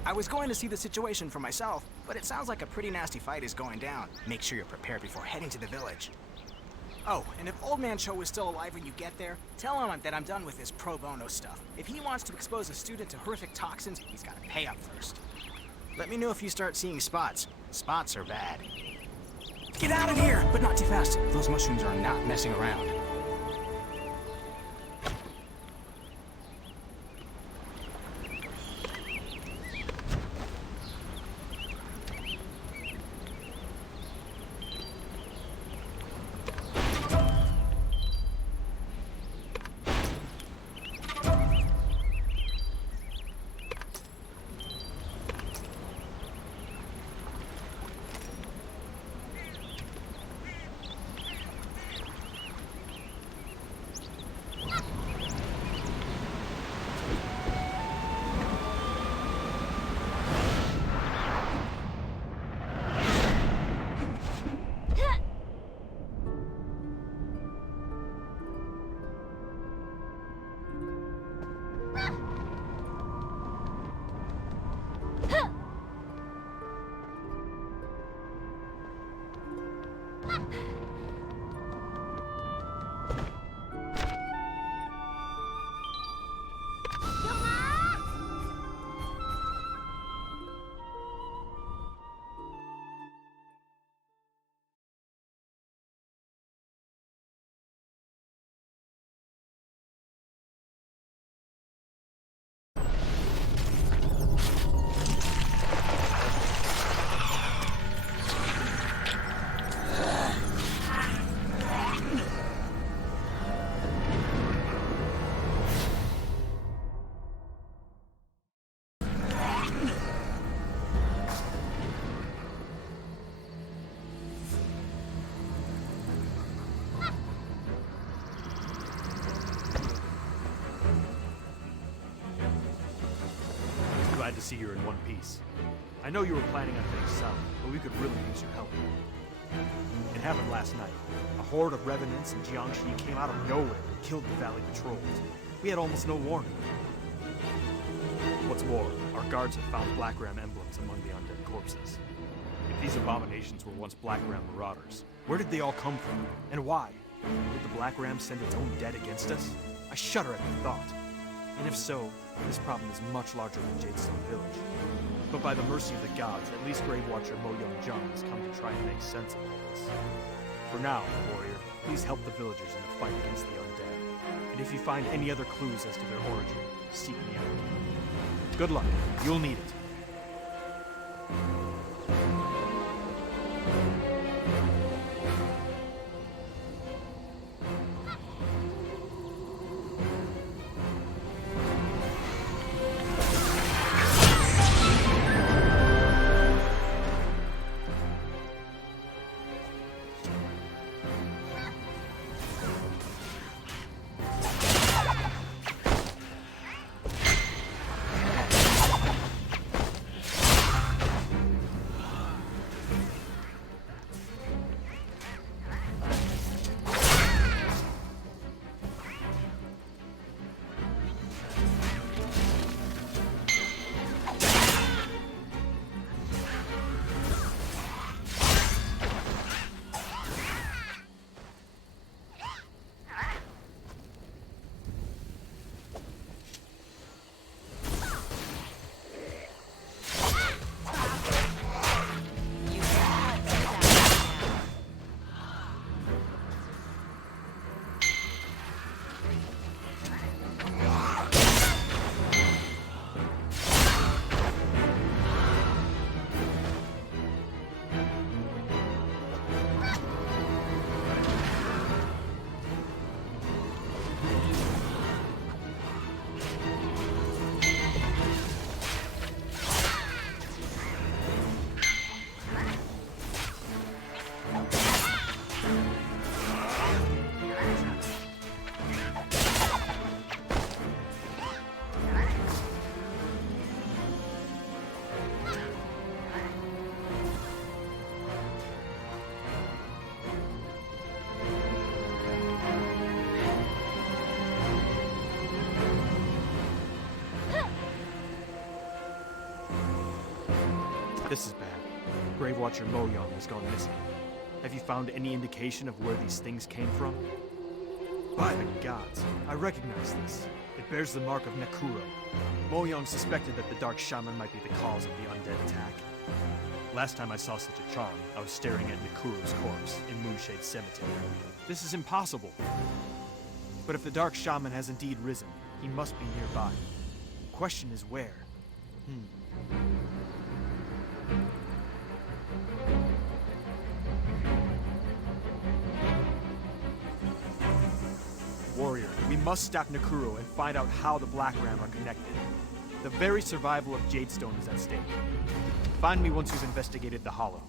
I was going to see the situation for myself, but it sounds like a pretty nasty fight is going down. Make sure you're prepared before heading to the village. Oh, and if Old Man Cho is still alive when you get there, tell him that I'm done with this pro bono stuff. If he wants to expose a student to horrific toxins, he's got to pay up first. Let me know if you start seeing spots. Spots are bad. Get out of here, but not too fast. Those mushrooms are not messing around. Glad to see you're in one piece. I know you were planning on heading south, but we could really use your help. It happened last night. A horde of revenants in Jiangxi came out of nowhere and killed the valley patrols. We had almost no warning. What's more, our guards have found Black Ram emblems among the undead corpses. If these abominations were once Black Ram marauders, where did they all come from, and why? Would the Black Ram send its own dead against us? I shudder at the thought. And if so, this problem is much larger than Jadestone Village. But by the mercy of the gods, at least Grave Watcher Mo Young-jung has come to try and make sense of all this. For now, warrior, please help the villagers in the fight against the undead. And if you find any other clues as to their origin, seek me out. Good luck. You'll need it. This is bad. Grave Watcher Moyong has gone missing. Have you found any indication of where these things came from? By the gods, I recognize this. It bears the mark of Nekuro. Moyong suspected that the Dark Shaman might be the cause of the undead attack. Last time I saw such a charm, I was staring at Nekuro's corpse in Moonshade Cemetery. This is impossible. But if the Dark Shaman has indeed risen, he must be nearby. Question is where? Warrior, we must stop Nekuro and find out how the Black Ram are connected. The very survival of Jadestone is at stake. Find me once you've investigated the Hollow.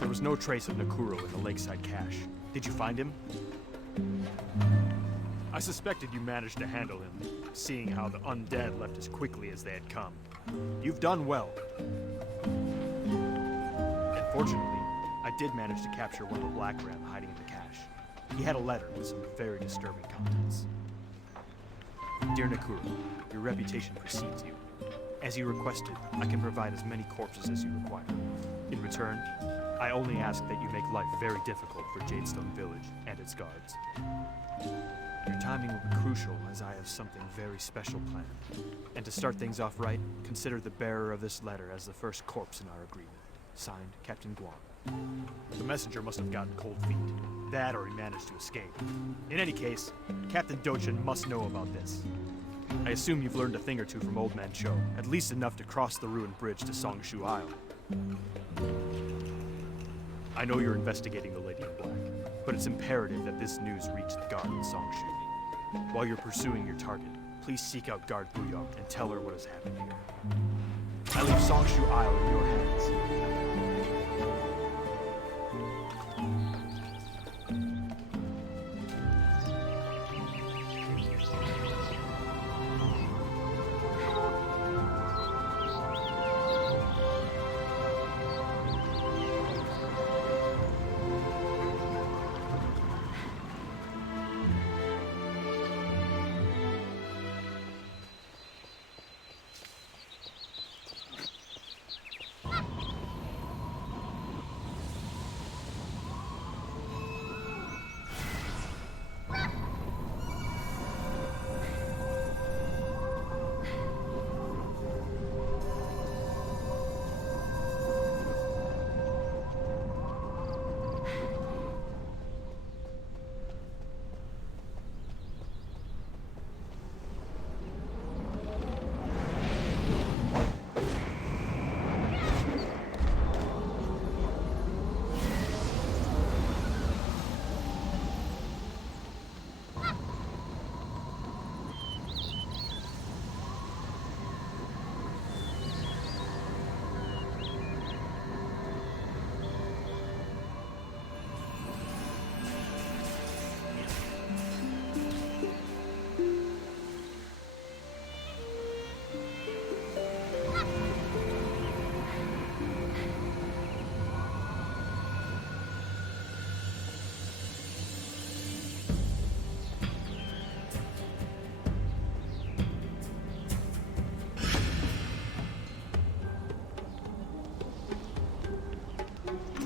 There was no trace of Nekuro in the lakeside cache. Did you find him? I suspected you managed to handle him, seeing how the undead left as quickly as they had come. You've done well. Fortunately, I did manage to capture one of the Black Ram hiding in the cache. He had a letter with some very disturbing contents. Dear Nakuru, your reputation precedes you. As you requested, I can provide as many corpses as you require. In return, I only ask that you make life very difficult for Jadestone Village and its guards. Your timing will be crucial, as I have something very special planned. And to start things off right, consider the bearer of this letter as the first corpse in our agreement. Signed, Captain Guan. The messenger must have gotten cold feet. That or he managed to escape. In any case, Captain Dochin must know about this. I assume you've learned a thing or two from Old Man Cho, at least enough to cross the ruined bridge to Songshu Isle. I know you're investigating the Lady in Black, but it's imperative that this news reach the guard in Songshu. While you're pursuing your target, please seek out Guard Buyok and tell her what has happened here. I leave Songshu Isle in your hands.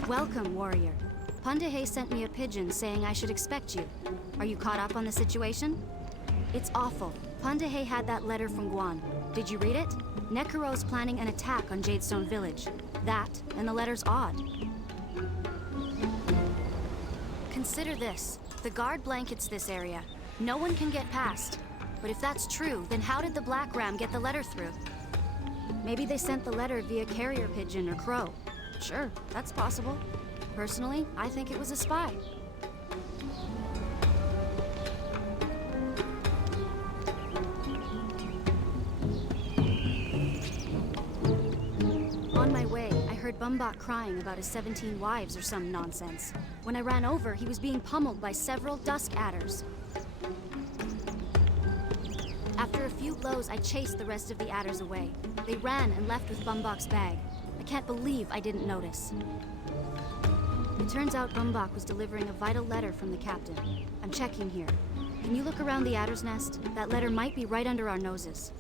Welcome, warrior. Pundahe sent me a pigeon saying I should expect you. Are you caught up on the situation? It's awful. Pundahe had that letter from Guan. Did you read it? Nekuro's planning an attack on Jadestone Village. That, and the letter's odd. Consider this. The guard blankets this area. No one can get past. But if that's true, then how did the Black Ram get the letter through? Maybe they sent the letter via carrier pigeon or crow. Sure, that's possible. Personally, I think it was a spy. On my way, I heard Bumbok crying about his 17 wives or some nonsense. When I ran over, he was being pummeled by several dusk adders. After a few blows, I chased the rest of the adders away. They ran and left with Bumbok's bag. I can't believe I didn't notice. It turns out Bumbok was delivering a vital letter from the captain. I'm checking here. Can you look around the adder's nest? That letter might be right under our noses.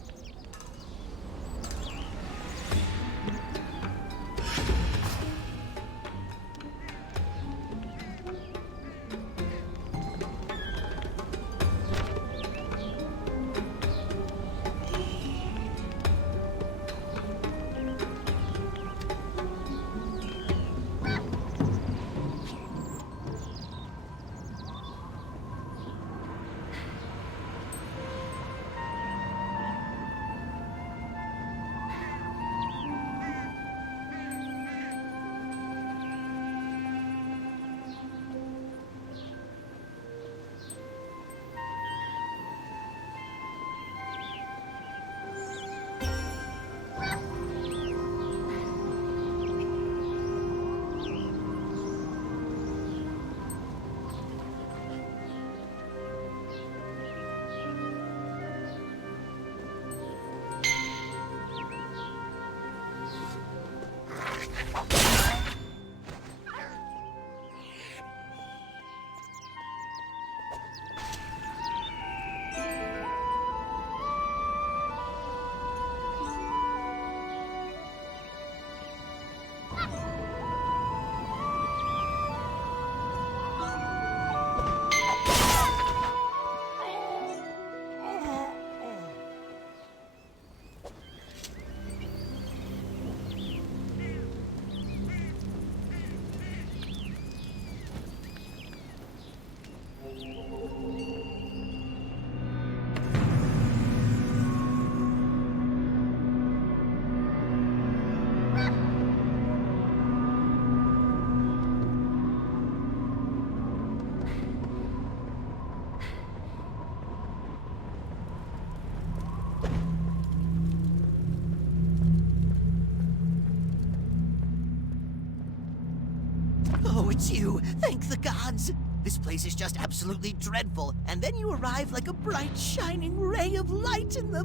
Oh, it's you. Thank the gods. This place is just absolutely dreadful, and then you arrive like a bright, shining ray of light in the...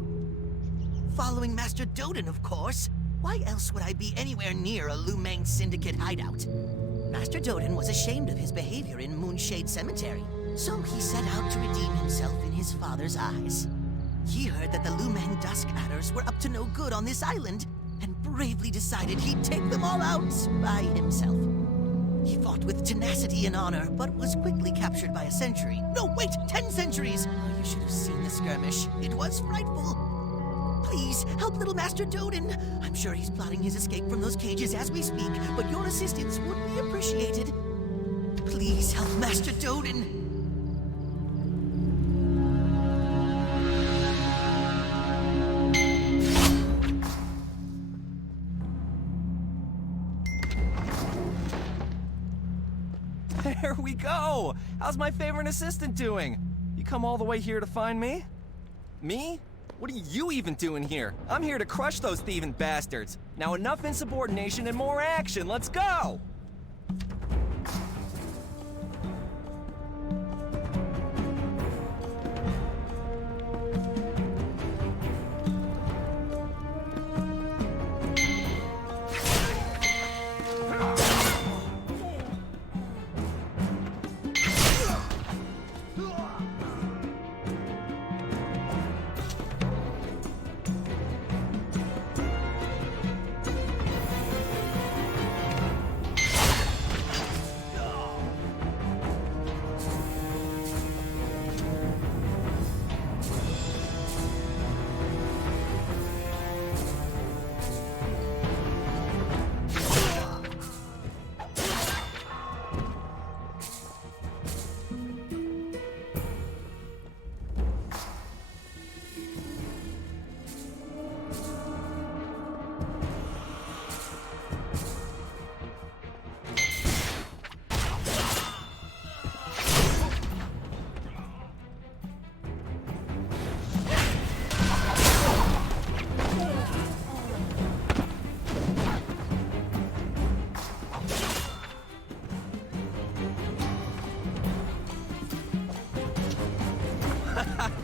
Following Master Doden, of course. Why else would I be anywhere near a Lumang Syndicate hideout? Master Doden was ashamed of his behavior in Moonshade Cemetery, so he set out to redeem himself in his father's eyes. He heard that the Lumang Dusk Adders were up to no good on this island, and bravely decided he'd take them all out by himself. He fought with tenacity and honor, but was quickly captured by a century. No, wait, 10 centuries! Oh, you should have seen the skirmish. It was frightful. Please, help little Master Doden. I'm sure he's plotting his escape from those cages as we speak, but your assistance would be appreciated. Please help Master Doden. There we go! How's my favorite assistant doing? You come all the way here to find me? Me? What are you even doing here? I'm here to crush those thieving bastards. Now enough insubordination and more action, let's go!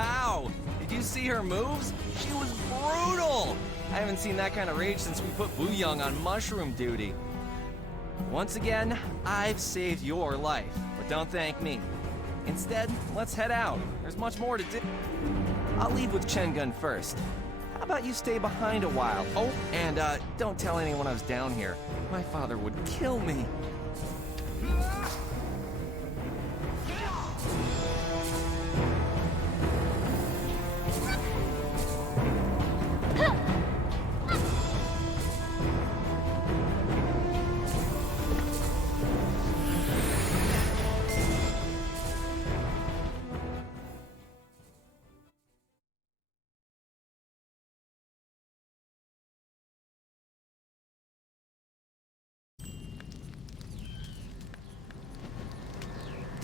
Ow! Did you see her moves? She was brutal! I haven't seen that kind of rage since we put Woo Young on mushroom duty. Once again, I've saved your life, but don't thank me. Instead, let's head out. There's much more to do. I'll leave with Chen Gun first. How about you stay behind a while? Oh, and don't tell anyone I was down here. My father would kill me.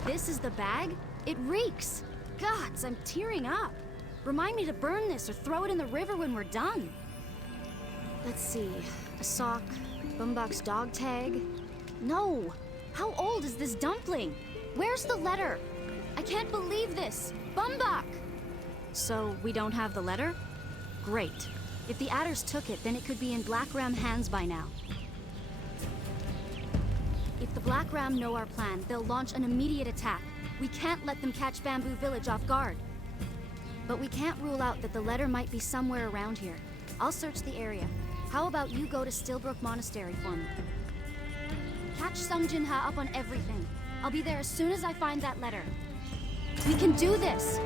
This is the bag? It reeks! Gods, I'm tearing up. Remind me to burn this or throw it in the river when we're done. Let's see. A sock, Bumbach's dog tag. No! How old is this dumpling? Where's the letter? I can't believe this! Bumbach! So, we don't have the letter? Great. If the adders took it, then it could be in Black Ram hands by now. If the Black Ram know our plan, they'll launch an immediate attack. We can't let them catch Bamboo Village off guard. But we can't rule out that the letter might be somewhere around here. I'll search the area. How about you go to Stillbrook Monastery for me? Catch Sung Jin-ha up on everything. I'll be there as soon as I find that letter. We can do this!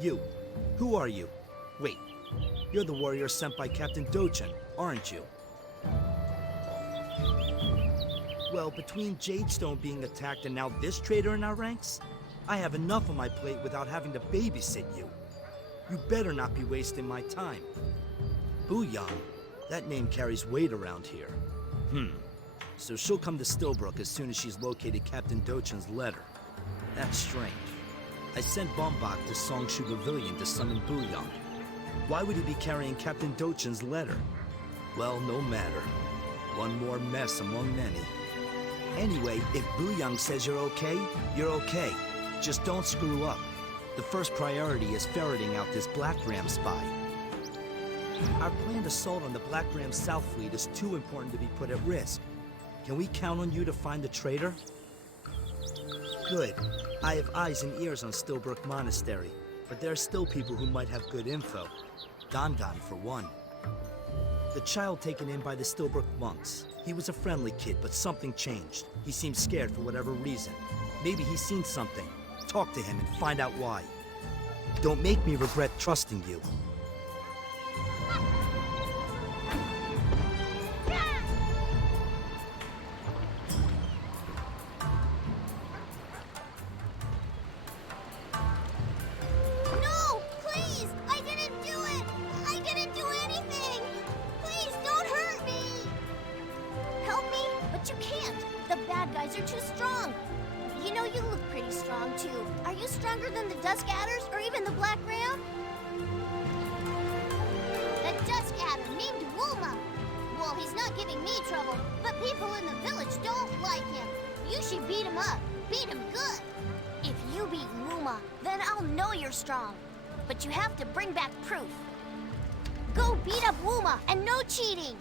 You. Who are you? Wait, you're the warrior sent by Captain Dochan, aren't you? Well, between Jadestone being attacked and now this traitor in our ranks, I have enough on my plate without having to babysit you. You better not be wasting my time. Booyang, that name carries weight around here. So she'll come to Stillbrook as soon as she's located Captain Dochan's letter. That's strange. I sent Bombach to Songshu Pavilion to summon Booyang. Why would he be carrying Captain Dochan's letter? Well, no matter. One more mess among many. Anyway, if Booyang says you're okay, you're okay. Just don't screw up. The first priority is ferreting out this Black Ram spy. Our planned assault on the Black Ram South Fleet is too important to be put at risk. Can we count on you to find the traitor? Good. I have eyes and ears on Stillbrook Monastery, but there are still people who might have good info. Gangan, for one. The child taken in by the Stillbrook monks. He was a friendly kid, but something changed. He seemed scared for whatever reason. Maybe he's seen something. Talk to him and find out why. Don't make me regret trusting you. No! Please! I didn't do it! I didn't do anything! Please, don't hurt me! Help me? But you can't! The bad guys are too strong! You know, you look pretty strong, too. Are you stronger than the Dusk Adders or even the Black Ram? The Dusk Adder named Wulma. Well, he's not giving me trouble, but people in the village don't like him. You should beat him up. Beat him good. If you beat Wulma, then I'll know you're strong. But you have to bring back proof. Go beat up Wulma, and no cheating!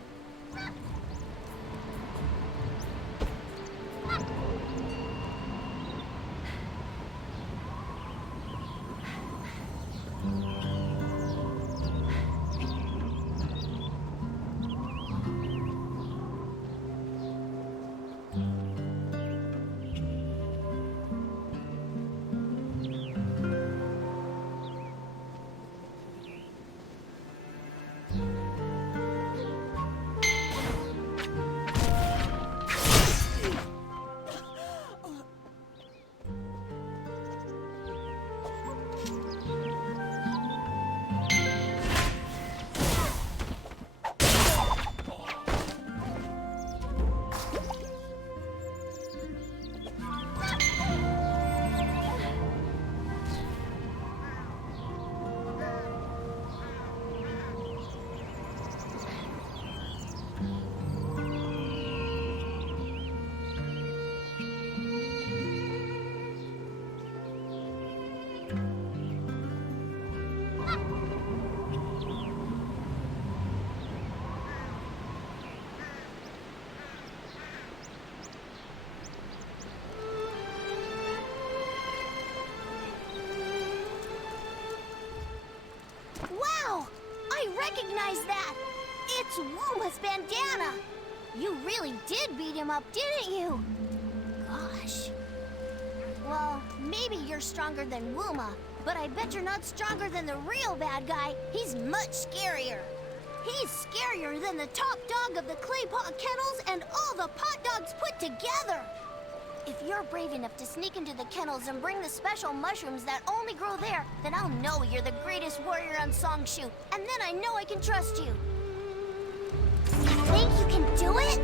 badass bandana! You really did beat him up, didn't you? Gosh. Well, maybe you're stronger than Wuma, but I bet you're not stronger than the real bad guy. He's much scarier. He's scarier than the top dog of the clay pot kennels and all the pot dogs put together. If you're brave enough to sneak into the kennels and bring the special mushrooms that only grow there, then I'll know you're the greatest warrior on Songshu, and then I know I can trust you. You think you can do it?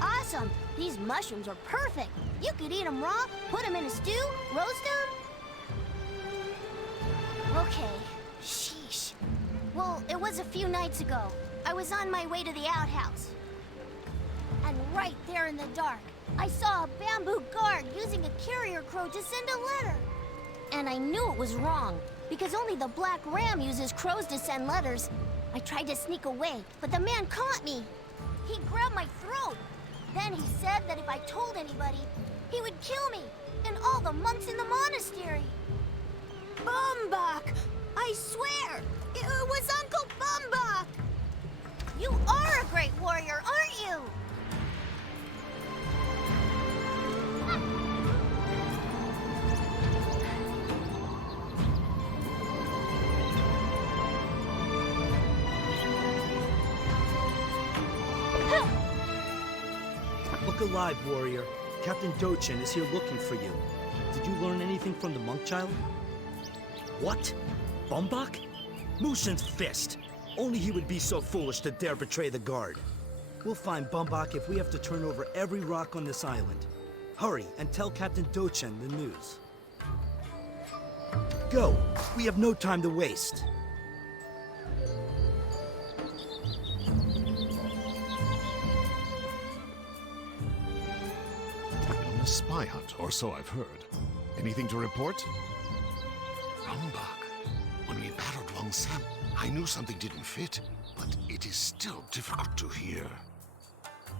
Awesome! These mushrooms are perfect. You could eat them raw, put them in a stew, roast them. Okay, sheesh. Well, it was a few nights ago. I was on my way to the outhouse. And right there in the dark, I saw a bamboo guard using a carrier crow to send a letter. And I knew it was wrong, because only the Black Ram uses crows to send letters. I tried to sneak away, but the man caught me. He grabbed my throat. Then he said that if I told anybody, He would kill me and all the monks in the monastery. Bumbok! I swear, it was Uncle Bumbok! You are a great warrior, aren't you? Look alive, warrior. Captain Dochin is here looking for you. Did you learn anything from the monk child? What? Bumbok? Mushin's fist. Only he would be so foolish to dare betray the guard. We'll find Bumbok if we have to turn over every rock on this island. Hurry and tell Captain Dochin the news. Go! We have no time to waste. On a spy hunt, or so I've heard. Anything to report? Bumbok. When we battled Long Sam, I knew something didn't fit, but it is still difficult to hear.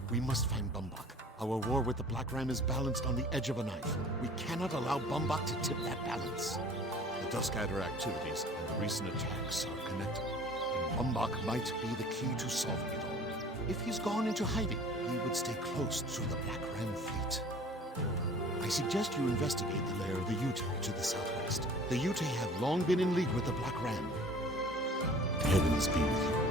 We must find Bumbok. Our war with the Black Ram is balanced on the edge of a knife. We cannot allow Bumbok to tip that balance. The Duskader activities and the recent attacks are connected, and Bumbok might be the key to solving it all. If he's gone into hiding, he would stay close to the Black Ram fleet. I suggest you investigate the lair of the Yutei to the southwest. The Yutei have long been in league with the Black Ram. Heavens be with you.